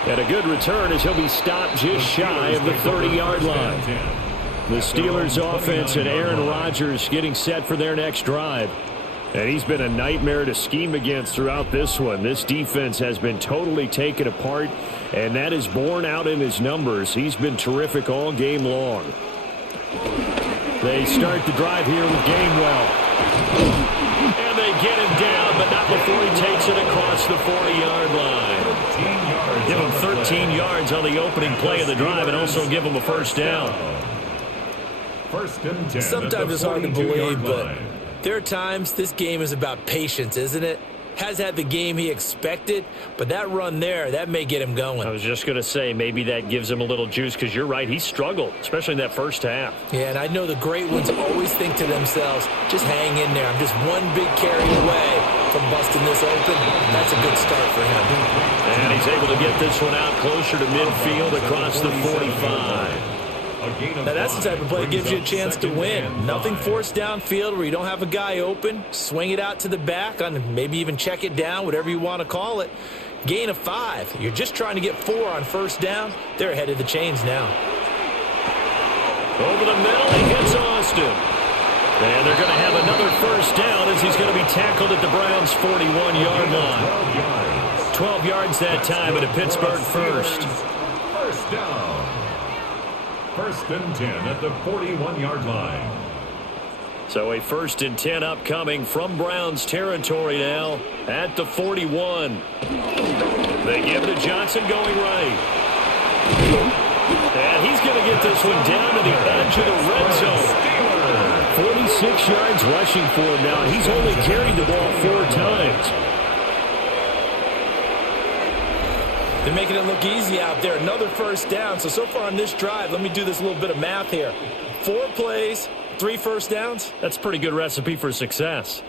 And a good return as he'll be stopped just shy of the 30-yard line. The Steelers offense and Aaron Rodgers getting set for their next drive. And he's been a nightmare to scheme against throughout this one. This defense has been totally taken apart, and that is borne out in his numbers. He's been terrific all game long. They start the drive here with Gabriel. And they get him down, but not before he takes it across the 40-yard line. Give him 13 yards on the opening play of the drive and also give him a first down. First and 10. Sometimes it's hard to believe, but there are times this game is about patience, isn't it? Has had the game he expected, but that run there, that may get him going. I was just going to say, maybe that gives him a little juice because you're right, he struggled, especially in that first half. Yeah, and I know the great ones always think to themselves, just hang in there. I'm just one big carry away from busting this open. That's a good start for him. And he's able to get this one out closer to midfield across the 45. Now that's the type of play that gives you a chance to win. Nothing forced downfield where you don't have a guy open. Swing it out to the back, on maybe even check it down, whatever you want to call it. Gain of 5. You're just trying to get 4 on first down. They're ahead of the chains now. Over the middle, he hits Austin. And they're going to have another first down as he's going to be tackled at the Browns' 41-yard line. 12 yards that time at a Pittsburgh first. First down. First and 10 at the 41-yard line. So a first and 10 upcoming from Browns territory now at the 41. They give to Johnson going right. And he's going to get this one down to the edge of the red zone. 46 yards rushing for him now. He's only carried the ball 4 times. They're making it look easy out there. Another first down. So far on this drive, let me do this little bit of math here. 4 plays, 3 first downs. That's a pretty good recipe for success.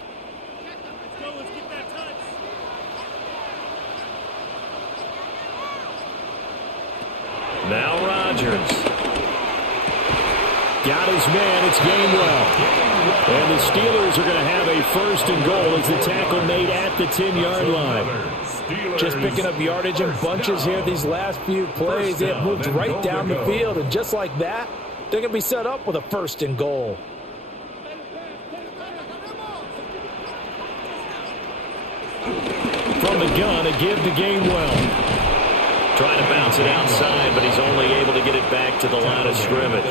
Now Rodgers. got his man. It's Gabriel. And the Steelers are going to have a first and goal as the tackle made at the 10-yard line. Just picking up yardage in bunches here these last few plays. They have moved right down the field, and just like that, they're going to be set up with a first and goal. From the gun, a give to Gabriel. Trying to bounce it outside, but he's only able to get it back to the line of scrimmage.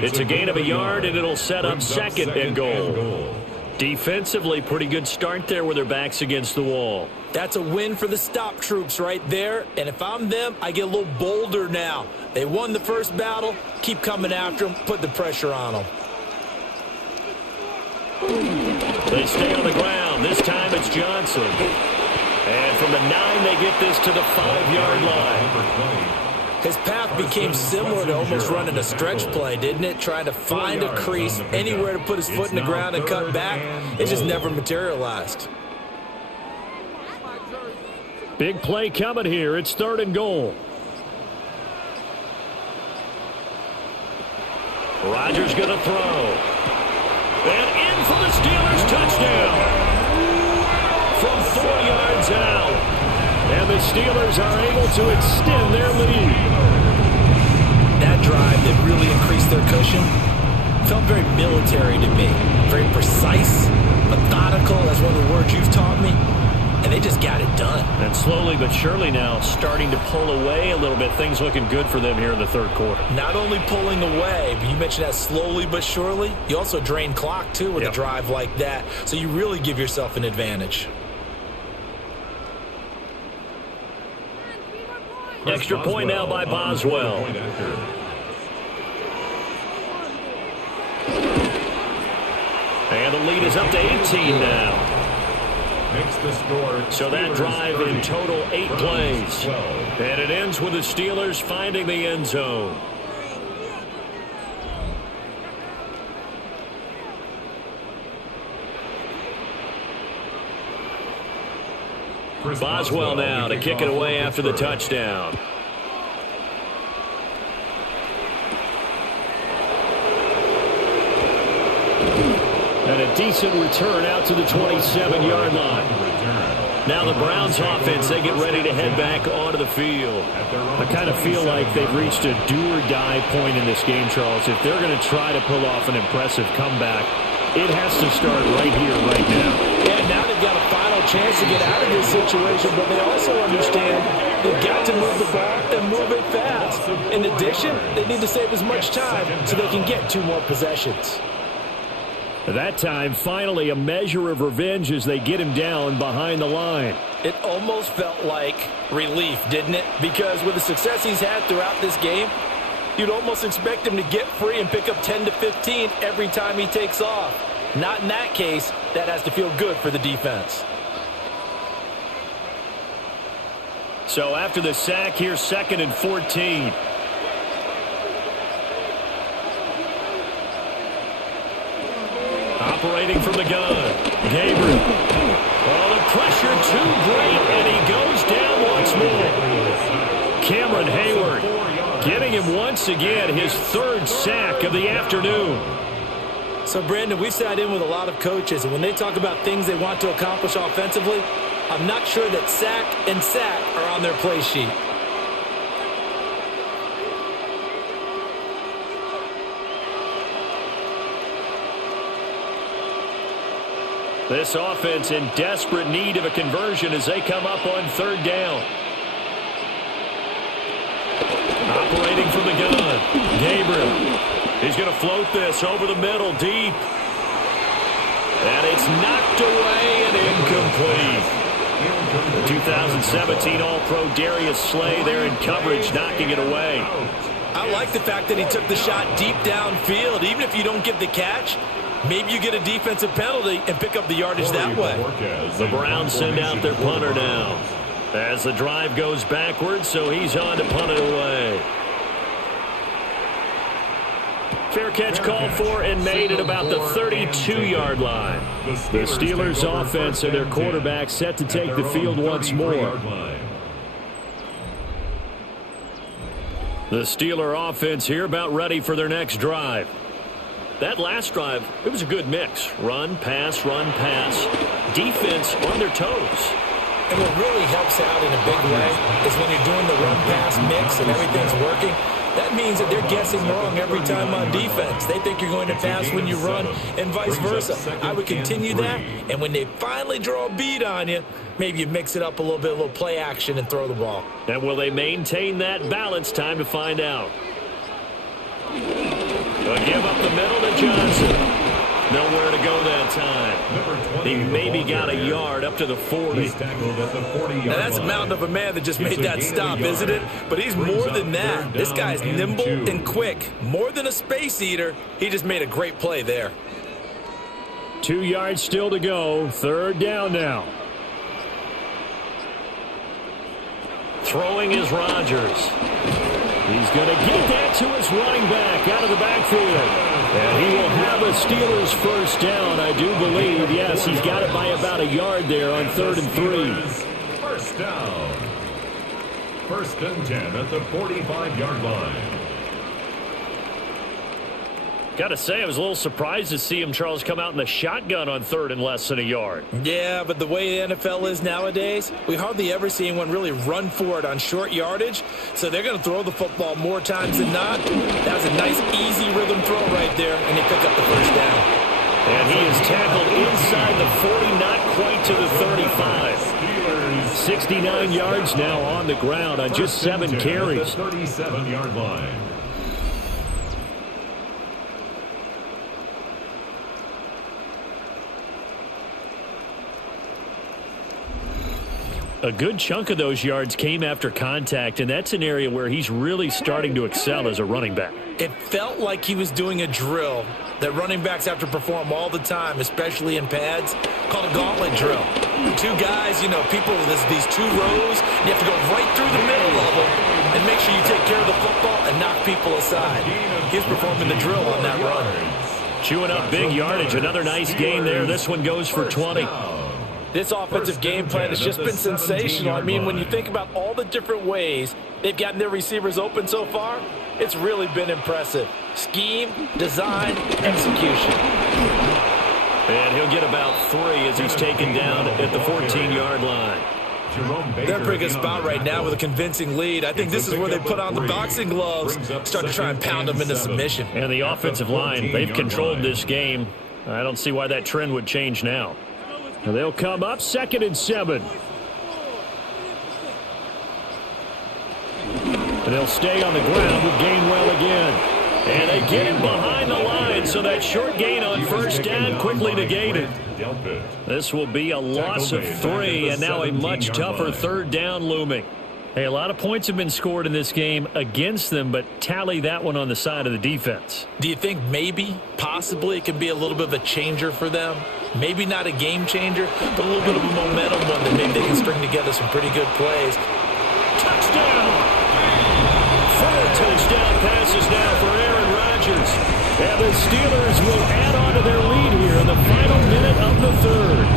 It's a gain of a yard, and it'll set up second and goal. Defensively, pretty good start there with their backs against the wall. That's a win for the stop troops right there, and if I'm them, I get a little bolder now. They won the first battle, keep coming after them, put the pressure on them. They stay on the ground. This time it's Johnson. And from the 9, they get this to the 5-yard line. His path became similar to almost running a stretch play, didn't it? Trying to find a crease, anywhere to put his foot in the ground and cut back. It just never materialized. Big play coming here. It's 3rd and goal. Rodgers going to throw. And in for the Steelers touchdown. From 4 yards out. And the Steelers are able to extend their lead. That drive that really increased their cushion felt very military to me. Very precise, methodical, that's one of the words you've taught me. And they just got it done. And slowly but surely now starting to pull away a little bit. Things looking good for them here in the 3rd quarter. Not only pulling away, but you mentioned that slowly but surely. You also drain clock, too, with a drive like that. So you really give yourself an advantage. Extra point now by Boswell. And the lead is up to 18 now. So that drive in total 8 plays. And it ends with the Steelers finding the end zone. Boswell now to kick it away after the touchdown. And a decent return out to the 27-yard line. Now the Browns offense, they get ready to head back onto the field. I kind of feel like they've reached a do-or-die point in this game, Charles. If they're going to try to pull off an impressive comeback, it has to start right here, right now. Yeah, now they've got a final chance to get out of this situation, but they also understand they've got to move the ball and move it fast. In addition, they need to save as much time so they can get 2 more possessions. That time, finally, a measure of revenge as they get him down behind the line. It almost felt like relief, didn't it? Because with the success he's had throughout this game, you'd almost expect him to get free and pick up 10 to 15 every time he takes off. Not in that case. That has to feel good for the defense. So after the sack, here's 2nd and 14. Operating from the gun, Gabriel. Oh, the pressure too great, and he goes down once more. Cameron Hayward getting him once again, his 3rd sack of the afternoon. So, Brandon, we've sat in with a lot of coaches, and when they talk about things they want to accomplish offensively, I'm not sure that sack and sack are on their play sheet. This offense in desperate need of a conversion as they come up on 3rd down. Operating from the gun, Gabriel. He's going to float this over the middle, deep. And it's knocked away and incomplete. The 2017 All-Pro Darius Slay there in coverage, knocking it away. I like the fact that he took the shot deep downfield. Even if you don't get the catch, maybe you get a defensive penalty and pick up the yardage that way. The Browns send out their punter now as the drive goes backwards, so he's on to punt it away. Fair catch called for and made at about the 32-yard line. The Steelers offense and their quarterback set to take the field once more. The Steeler offense here about ready for their next drive. That last drive, it was a good mix. Run, pass, defense on their toes. And what really helps out in a big way is when you're doing the run-pass mix and everything's working, that means that they're guessing wrong every time on defense. They think you're going to pass when you run and vice versa. I would continue that, and when they finally draw a beat on you, maybe you mix it up a little play action and throw the ball. And will they maintain that balance? Time to find out. They'll give up the middle to Johnson. Nowhere to go that time. He maybe got a yard up to the 40. Now that's a mountain of a man that just made that stop, isn't it? But he's more than that. This guy's nimble and quick. More than a space eater. He just made a great play there. 2 yards still to go. Third down now. Throwing is Rodgers. He's going to get that to his running back out of the backfield. And he will have a Steelers first down, I do believe. Yes, he's got it by about a yard there on 3rd and 3. First down. 1st and 10 at the 45-yard line. Got to say, I was a little surprised to see him, Charles, come out in the shotgun on 3rd and less than a yard. Yeah, but the way the NFL is nowadays, we hardly ever see anyone really run for it on short yardage. So they're going to throw the football more times than not. That was a nice, easy rhythm throw right there, and they pick up the first down. And he is tackled inside the 40, not quite to the 35. 69 yards now on the ground on just 7 carries. 37-yard line. A good chunk of those yards came after contact, and that's an area where he's really starting to excel as a running back. It felt like he was doing a drill that running backs have to perform all the time, especially in pads, called a gauntlet drill. 2 guys, people, there's these 2 rows, and you have to go right through the middle of them and make sure you take care of the football and knock people aside. He's performing the drill on that run. Chewing up big yardage. Another nice gain there. This one goes for 20. This offensive game plan has just been sensational. I mean, when you think about all the different ways they've gotten their receivers open so far, it's really been impressive. Scheme, design, execution. And he'll get about 3 as he's taken down at the 14-yard line. They're in a pretty good spot right now with a convincing lead. I think this is where they put on the boxing gloves, start to try and pound them into submission. And the offensive line, they've controlled this game. I don't see why that trend would change now. And they'll come up 2nd and 7. And they'll stay on the ground with Gainwell again. And they get him behind the line, so that short gain on first down quickly negated. This will be a loss of 3, and now a much tougher 3rd down looming. Hey, a lot of points have been scored in this game against them, but tally that one on the side of the defense. Do you think maybe, possibly, it could be a little bit of a changer for them? Maybe not a game changer, but a little bit of a momentum one that maybe they can string together some pretty good plays. Touchdown! 4 touchdown passes now for Aaron Rodgers. And the Steelers will add on to their lead here in the final minute of the 3rd.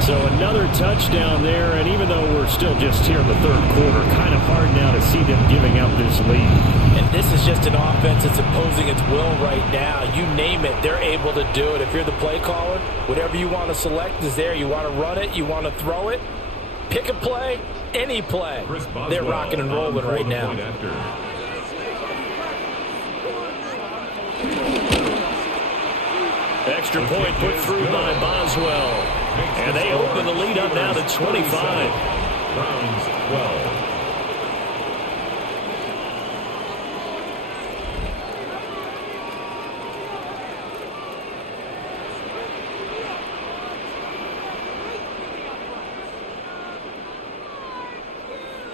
So another touchdown there, and even though we're still just here in the 3rd quarter, kind of hard now to see them giving up this lead. And this is just an offense that's imposing its will right now. You name it, they're able to do it. If you're the play caller, whatever you want to select is there. You want to run it, you want to throw it, pick a play, any play. They're rocking and rolling right now. Extra point put through by Boswell. And they open the lead up now to 25. Browns 12.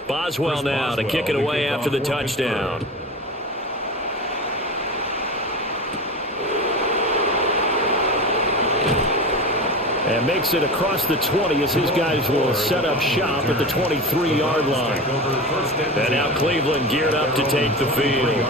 Boswell now to kick it away after the touchdown. And makes it across the 20 as his guys will set up shop at the 23-yard line. And now Cleveland geared up to take the field.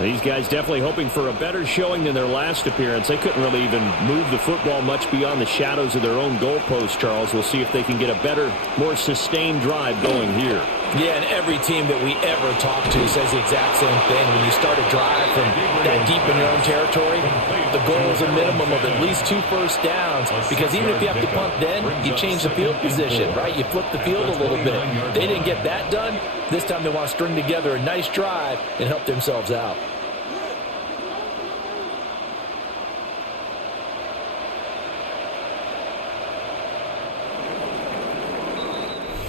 These guys definitely hoping for a better showing than their last appearance. They couldn't really even move the football much beyond the shadows of their own goalpost, Charles. We'll see if they can get a better, more sustained drive going here. Yeah, and every team that we ever talk to says the exact same thing. When you start a drive from that deep in your own territory, the goal is a minimum of at least 2 first downs, because even if you have to punt then, you change the field position, right? You flip the field a little bit. They didn't get that done. This time they want to string together a nice drive and help themselves out.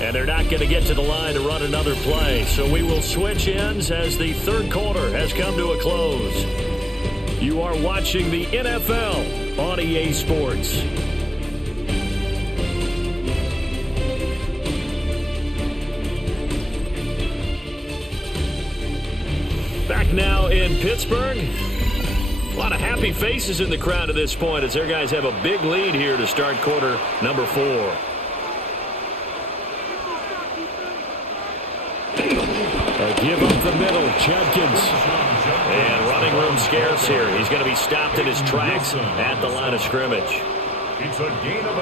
And they're not going to get to the line to run another play. So we will switch ends as the third quarter has come to a close. You are watching the NFL on EA Sports. Back now in Pittsburgh. A lot of happy faces in the crowd at this point as their guys have a big lead here to start quarter number 4. Give up the middle, Judkins. And running room scarce here. He's going to be stopped in his tracks at the line of scrimmage.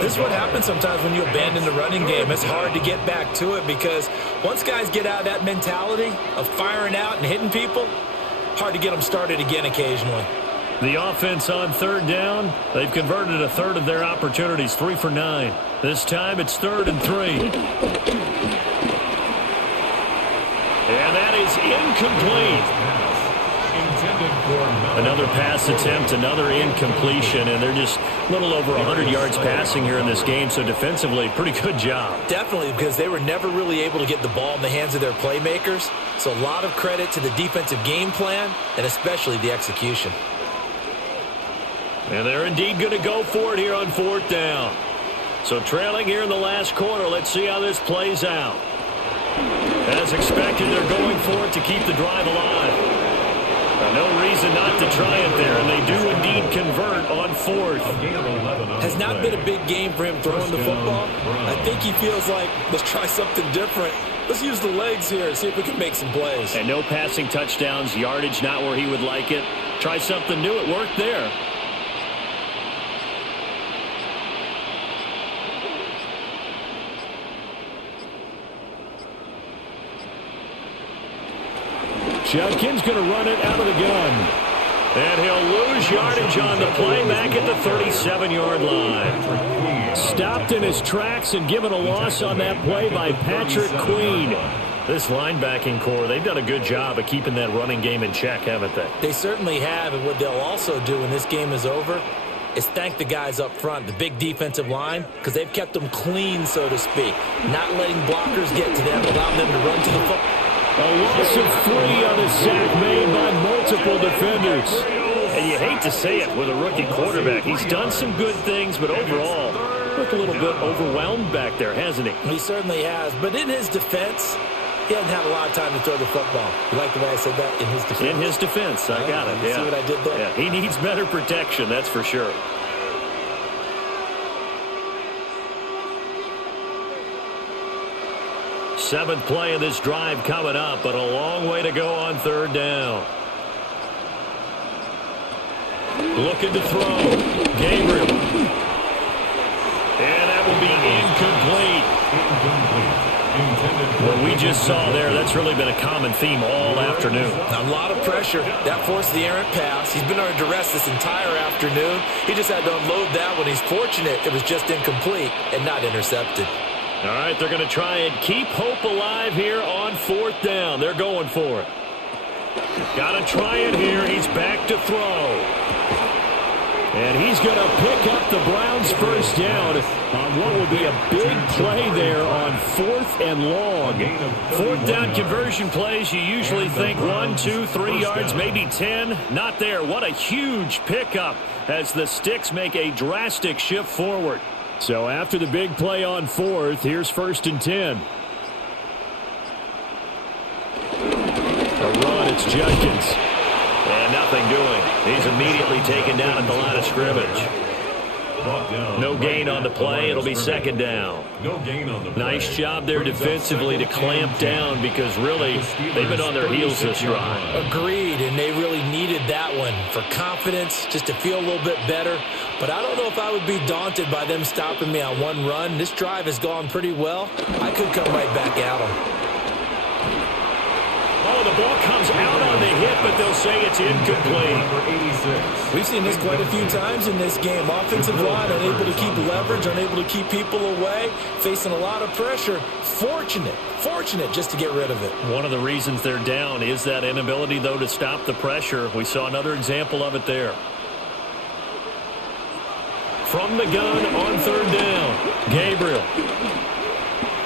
This is what happens sometimes when you abandon the running game. It's hard to get back to it because once guys get out of that mentality of firing out and hitting people, hard to get them started again occasionally. The offense on third down, they've converted a third of their opportunities, 3 for 9. This time it's 3rd and 3. And that is incomplete. Another pass attempt, another incompletion, and they're just a little over 100 yards passing here in this game, so defensively, pretty good job. Definitely, because they were never really able to get the ball in the hands of their playmakers, so a lot of credit to the defensive game plan and especially the execution. And they're indeed going to go for it here on 4th down. So trailing here in the last quarter, let's see how this plays out. As expected, they're going for it to keep the drive alive. No reason not to try it there, and they do indeed convert on 4th. Has not been a big game for him throwing the football. I think he feels like, let's try something different. Let's use the legs here and see if we can make some plays. And no passing touchdowns, yardage not where he would like it. Try something new, it worked there. Judkins going to run it out of the gun. And he'll lose yardage on the play back at the 37-yard line. Stopped in his tracks and given a loss on that play by Patrick Queen. This linebacking core, they've done a good job of keeping that running game in check, haven't they? They certainly have, and what they'll also do when this game is over is thank the guys up front, the big defensive line, because they've kept them clean, so to speak. Not letting blockers get to them, allowing them to run to the football. A loss of 3 on a sack made by multiple defenders. And you hate to say it with a rookie quarterback. He's done some good things, but overall, looked a little bit overwhelmed back there, hasn't he? He certainly has. But in his defense, he hasn't had a lot of time to throw the football. You like the way I said that? In his defense? In his defense. I got it. You see what I did there? Yeah, he needs better protection, that's for sure. Seventh play of this drive coming up, but a long way to go on 3rd down. Looking to throw. Gabriel. And that will be incomplete. What we just saw there, that's really been a common theme all afternoon. A lot of pressure. That forced the errant pass. He's been under duress this entire afternoon. He just had to unload that one. He's fortunate it was just incomplete and not intercepted. All right, they're going to try and keep hope alive here on 4th down. They're going for it. Got to try it here. He's back to throw. And he's going to pick up the Browns' first down on what will be a big play there on 4th and long. 4th down conversion plays, you usually think 1, 2, 3 yards, maybe 10. Not there. What a huge pickup as the Sticks make a drastic shift forward. So after the big play on 4th, here's 1st and 10. A run, it's Judkins. And nothing doing. He's immediately taken down at the line of scrimmage. No gain on the play. It'll be 2nd down. No gain on the play. Nice job there defensively to clamp down because really they've been on their heels this drive. Agreed, and they really needed that one for confidence, just to feel a little bit better. But I don't know if I would be daunted by them stopping me on one run. This drive has gone pretty well. I could come right back at them. Oh, the ball comes out on the hit, but they'll say it's incomplete. We've seen this quite a few times in this game. Offensive line unable to keep leverage, unable to keep people away, facing a lot of pressure. Fortunate just to get rid of it. One of the reasons they're down is that inability, though, to stop the pressure. We saw another example of it there. From the gun on third down, Gabriel.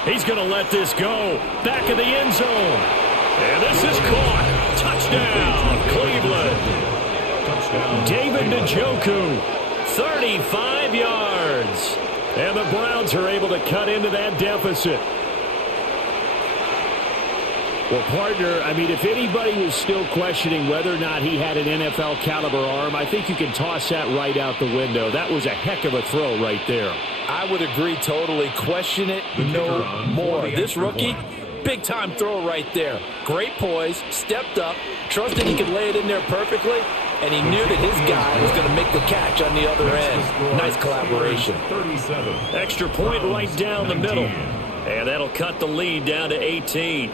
He's going to let this go. Back of the end zone. And this is caught. Touchdown, Cleveland. David Njoku, 35 yards. And the Browns are able to cut into that deficit. Well, partner, I mean, if anybody was still questioning whether or not he had an NFL caliber arm, I think you can toss that right out the window. That was a heck of a throw right there. I would agree totally. Question it no more. This rookie, big-time throw right there. Great poise, stepped up, trusted he could lay it in there perfectly, and he knew that his guy was going to make the catch on the other end. Nice collaboration. Extra point right down the middle. And that'll cut the lead down to 18.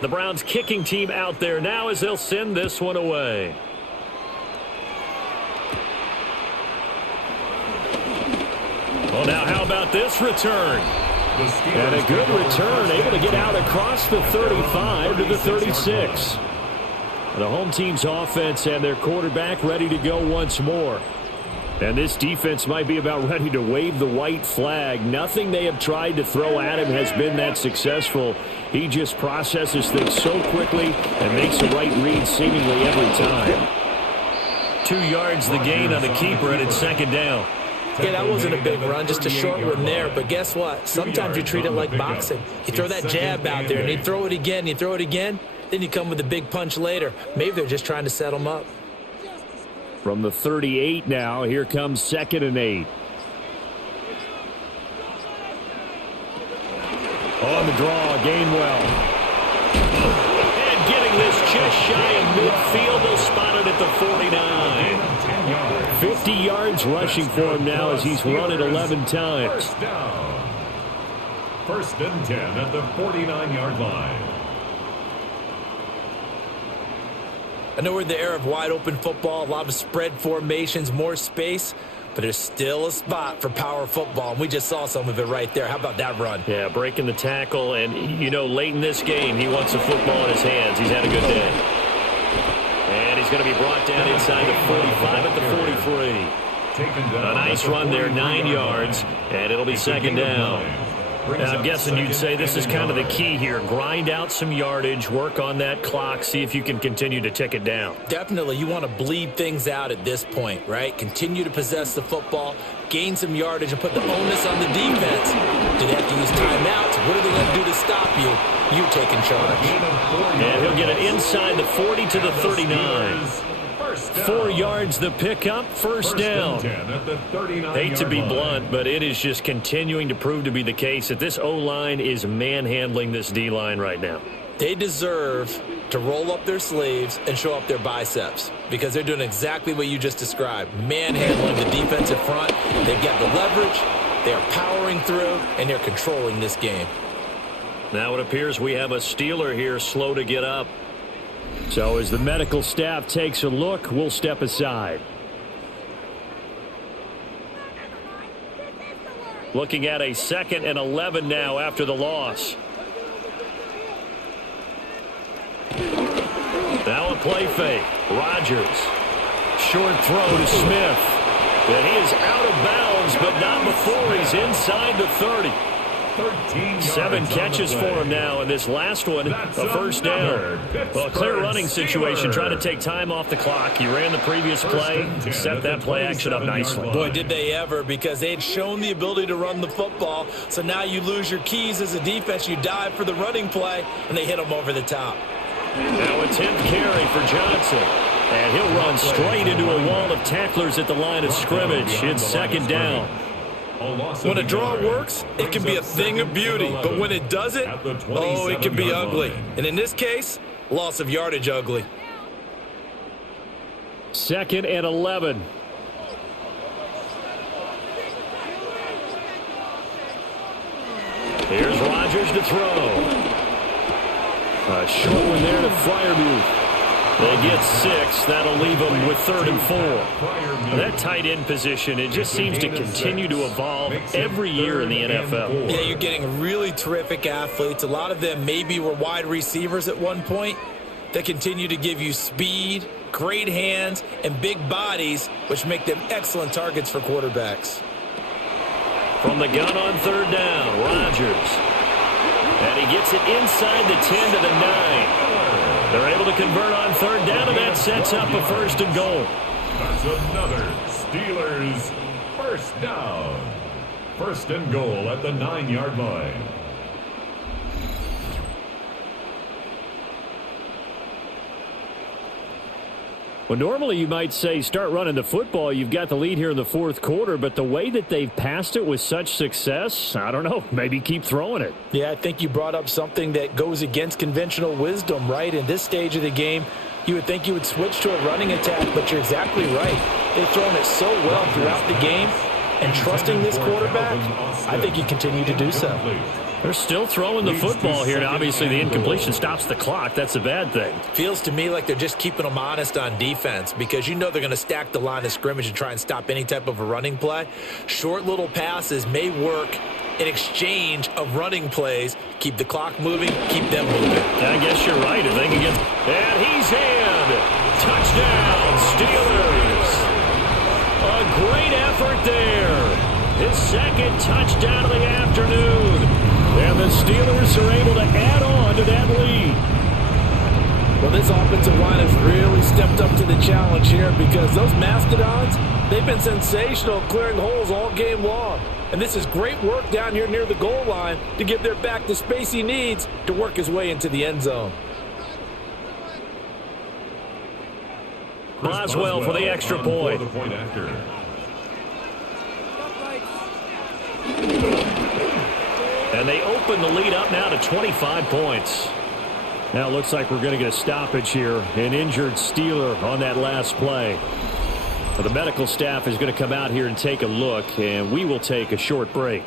The Browns kicking team out there now as they'll send this one away. Well, now how about this return? And a good return, able to get out across the 35 to the 36. The home team's offense and their quarterback ready to go once more. And this defense might be about ready to wave the white flag. Nothing they have tried to throw at him has been that successful. He just processes things so quickly and makes the right read seemingly every time. 2 yards the gain on the keeper, and it's second down. Yeah, that wasn't a big run, just a short one there. But guess what? Sometimes you treat it like boxing. You throw that jab out there, and you throw it again, then you come with a big punch later. Maybe they're just trying to set them up. From the 38 now, here comes 2nd and 8. On the draw, Gainwell. And getting this just shy of midfield, they'll spot it at the 49. 50 yards rushing for him now as he's run it 11 times. First and 10 at the 49-yard line. I know we're in the era of wide-open football, a lot of spread formations, more space, but there's still a spot for power football, and we just saw some of it right there. How about that run? Yeah, breaking the tackle, and, you know, late in this game, he wants the football in his hands. He's had a good day. And he's going to be brought down inside the 45 at the 43. A nice run there, 9 yards, and it'll be second down. Now, I'm guessing you'd say this is kind of the key here. Grind out some yardage, work on that clock, see if you can continue to tick it down. Definitely. You want to bleed things out at this point, right? Continue to possess the football, gain some yardage, and put the onus on the defense. Do they have to use timeouts? What are they going to do to stop you? You taking charge. And he'll get it inside the 40 to the 39. 4 yards the pickup, first down. Hate to be blunt, but it is just continuing to prove to be the case that this O-line is manhandling this D-line right now. They deserve to roll up their sleeves and show up their biceps because they're doing exactly what you just described, manhandling the defensive front. They've got the leverage, they're powering through, and they're controlling this game. Now it appears we have a Steeler here slow to get up. So as the medical staff takes a look, we'll step aside. Looking at a 2nd and 11 now after the loss. Now a play fake. Rodgers. Short throw to Smith. And he is out of bounds, but not before he's inside the 30. 7 catches for him now, and this last one, a first down. Well, a clear running situation, trying to take time off the clock. He ran the previous play, set that play action up nicely. Boy, did they ever, because they had shown the ability to run the football. So now you lose your keys as a defense. You dive for the running play, and they hit them over the top. Now a 10th carry for Johnson. And he'll run straight into a wall of tacklers at the line of scrimmage. It's second down. When a draw works, it can be a thing of beauty. But when it doesn't, oh, it can be ugly. And in this case, loss of yardage ugly. 2nd and 11. Here's Rodgers to throw. A short one there to Freiermuth. They get 6. That'll leave them with 3rd and 4. That tight end position, it just seems to continue to evolve every year in the NFL. Yeah, you're getting really terrific athletes. A lot of them maybe were wide receivers at one point. They continue to give you speed, great hands, and big bodies, which make them excellent targets for quarterbacks. From the gun on 3rd down, Rodgers. And he gets it inside the 10 to the 9. They're able to convert on 3rd down, and that sets up a 1st and goal. That's another Steelers 1st down. 1st and goal at the 9-yard line. Well, normally you might say start running the football. You've got the lead here in the 4th quarter, but the way that they've passed it with such success, I don't know, maybe keep throwing it. Yeah, I think you brought up something that goes against conventional wisdom, right? In this stage of the game, you would think you would switch to a running attack, but you're exactly right. They've thrown it so well throughout the game, and trusting this quarterback, I think you continue to do so. They're still throwing the football here, and obviously the incompletion stops the clock. That's a bad thing. Feels to me like they're just keeping them honest on defense because you know they're going to stack the line of scrimmage and try and stop any type of a running play. Short little passes may work in exchange of running plays. Keep the clock moving, keep them moving. I guess you're right. If they can get... And he's in! Touchdown, Steelers! A great effort there. His 2nd touchdown of the afternoon. And the Steelers are able to add on to that lead. Well, this offensive line has really stepped up to the challenge here because those Mastodons, they've been sensational clearing holes all game long. And this is great work down here near the goal line to give their back the space he needs to work his way into the end zone. Boswell for the extra point. And they open the lead up now to 25 points. Now it looks like we're going to get a stoppage here. An injured Steeler on that last play. The medical staff is going to come out here and take a look, and we will take a short break.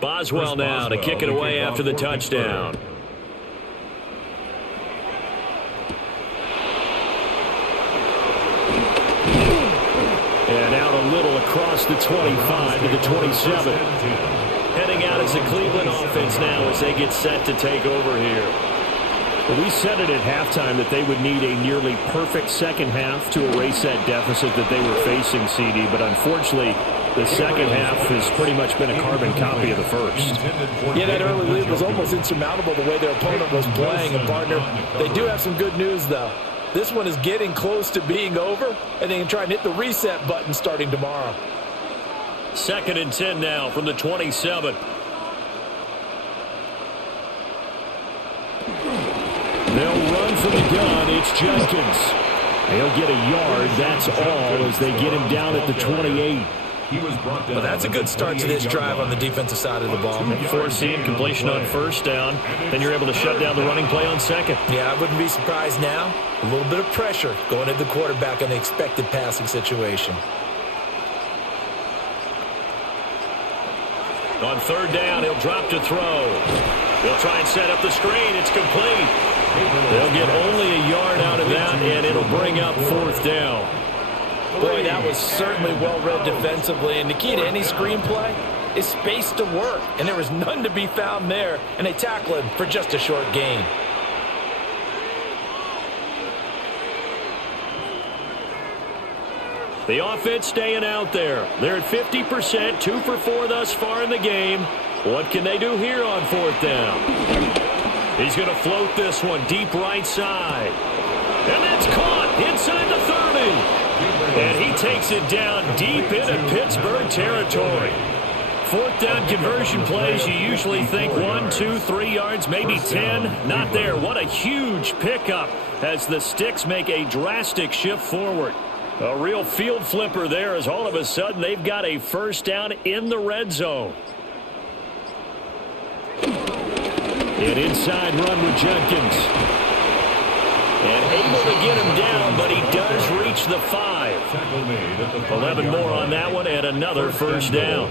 Boswell now to kick it away after the touchdown. And out a little across the 25 to the 27. Heading out as the Cleveland offense now as they get set to take over here. Well, we said it at halftime that they would need a nearly perfect second half to erase that deficit that they were facing, CD, but unfortunately the second half has pretty much been a carbon copy of the first. Yeah, that early lead was almost insurmountable the way their opponent was playing. And, partner, they do have some good news, though. This one is getting close to being over, and they can try and hit the reset button starting tomorrow. 2nd and 10 now from the 27. They'll run from the gun. It's Jenkins. They'll get a yard. That's all as they get him down at the 28. Well, that's a good start to this drive on the defensive side of the ball. Foreseen completion on 1st down. Then you're able to shut down the running play on 2nd. Yeah, I wouldn't be surprised now. A little bit of pressure going at the quarterback in the expected passing situation. On 3rd down, he'll drop to throw. He'll try and set up the screen. It's complete. They'll get only a yard out of that, and it'll bring up 4th down. Boy, that was certainly well-read defensively. And the key to any screenplay is space to work. And there was none to be found there. And they tackle him for just a short gain. The offense staying out there. They're at 50%, 2 for 4 thus far in the game. What can they do here on 4th down? He's going to float this one deep right side. And that's caught inside the 30. And he takes it down deep into Pittsburgh territory. fourth down conversion plays, you usually think 1, 2, 3 yards, maybe 10. Not there. What a huge pickup as the Sticks make a drastic shift forward. A real field flipper there as all of a sudden they've got a first down in the red zone. An inside run with Jenkins. And able to get him down, but he does reach the 5. 11 more on that one and another first down.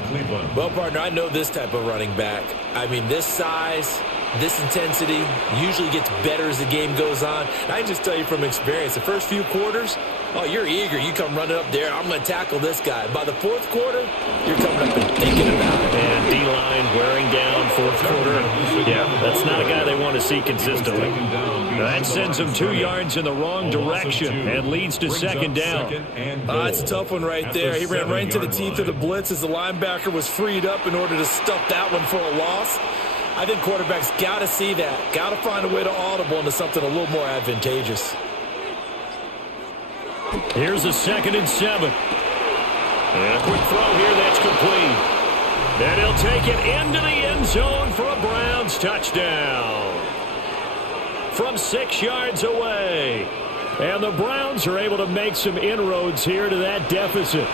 Well, partner, I know this type of running back. I mean, this size, this intensity usually gets better as the game goes on. And I just tell you from experience, the first few quarters, oh, you're eager. You come running up there, I'm going to tackle this guy. By the fourth quarter, you're coming up and thinking about it. And D-line wearing down fourth quarter. Yeah, that's not a guy they want to see consistently. That sends him 2 yards in the wrong direction and leads to second down. That's a tough one right there. He ran right into the teeth of the blitz as the linebacker was freed up in order to stuff that one for a loss. I think quarterbacks got to see that. Got to find a way to audible into something a little more advantageous. Here's a 2nd and 7. And a quick throw here that's complete. And he'll take it into the end zone for a Browns touchdown. From 6 yards away. And the Browns are able to make some inroads here to that deficit.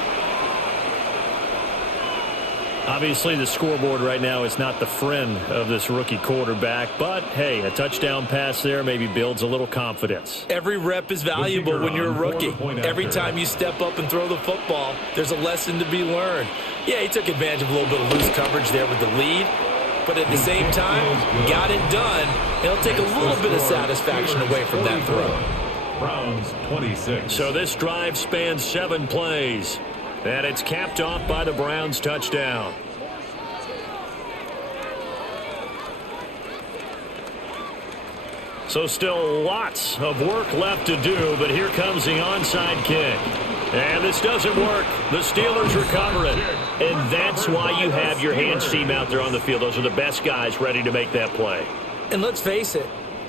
Obviously, the scoreboard right now is not the friend of this rookie quarterback. But, hey, a touchdown pass there maybe builds a little confidence. Every rep is valuable when you're a rookie. Every time you step up and throw the football, there's a lesson to be learned. Yeah, he took advantage of a little bit of loose coverage there with the lead. But at the same time, got it done. It'll take a little bit of satisfaction away from that throw. Browns 26. So this drive spans 7 plays. And it's capped off by the Browns touchdown. So still lots of work left to do, but here comes the onside kick. And this doesn't work. The Steelers recover it. And that's why you have your hands team out there on the field. Those are the best guys ready to make that play. And let's face it,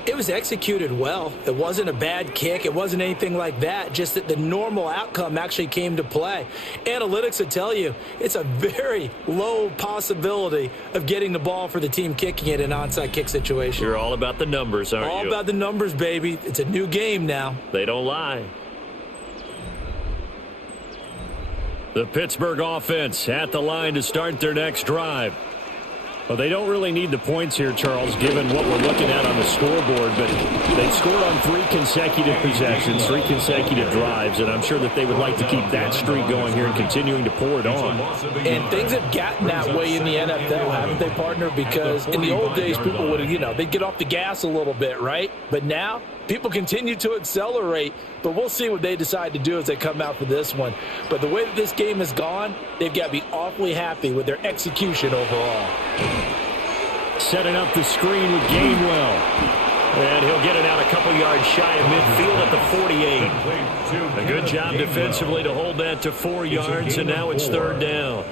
it was executed well. It wasn't a bad kick. It wasn't anything like that. Just that the normal outcome actually came to play. Analytics would tell you it's a very low possibility of getting the ball for the team kicking it in an onside kick situation. You're all about the numbers, aren't you? All about the numbers, baby. It's a new game now. They don't lie. The Pittsburgh offense at the line to start their next drive. Well, they don't really need the points here, Charles, given what we're looking at on the scoreboard. But they've scored on 3 consecutive possessions, 3 consecutive drives, and I'm sure that they would like to keep that streak going here and continuing to pour it on. And things have gotten that way in the NFL, haven't they, partner? Because in the old days, people would, they'd get off the gas a little bit, right? But now, people continue to accelerate, but we'll see what they decide to do as they come out for this one. But the way that this game has gone, they've got to be awfully happy with their execution overall. Setting up the screen with Gabriel. And he'll get it out a couple yards shy of midfield at the 48. A good job defensively to hold that to 4 yards, and now it's 3rd down.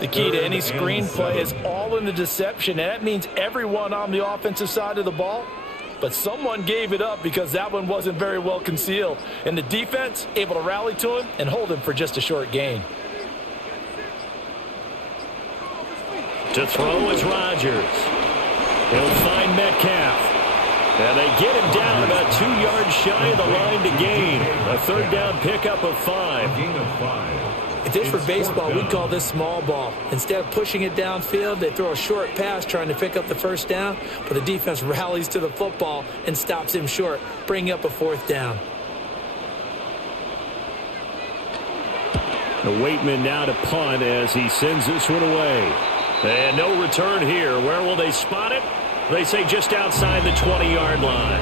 The key to any screen play is all in the deception, and that means everyone on the offensive side of the ball. But someone gave it up because that one wasn't very well concealed. And the defense able to rally to him and hold him for just a short gain. To throw is Rodgers. He'll find Metcalf. And they get him down about 2 yards shy of the line to gain. A 3rd down pickup of 5. Gain of 5. If this were baseball, we'd call this small ball. Instead of pushing it downfield, they throw a short pass trying to pick up the first down, but the defense rallies to the football and stops him short, bringing up a 4th down. The Waitman now to punt as he sends this one away. And no return here. Where will they spot it? They say just outside the 20-yard line.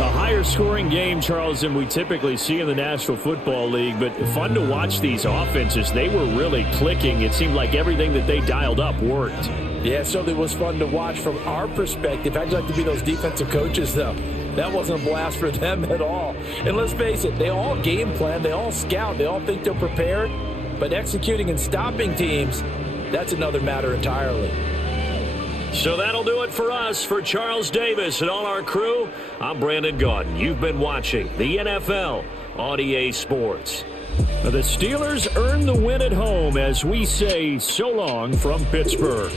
A higher scoring game, Charles, than we typically see in the National Football League, but fun to watch these offenses. They were really clicking. It seemed like everything that they dialed up worked. Yeah, it certainly was fun to watch from our perspective. I'd like to be those defensive coaches, though. That wasn't a blast for them at all. And let's face it, they all game plan, they all scout, they all think they're prepared, but executing and stopping teams, that's another matter entirely. So that'll do it for us. For Charles Davis and all our crew, I'm Brandon Gaudin. You've been watching the NFL on EA Sports. The Steelers earn the win at home as we say so long from Pittsburgh.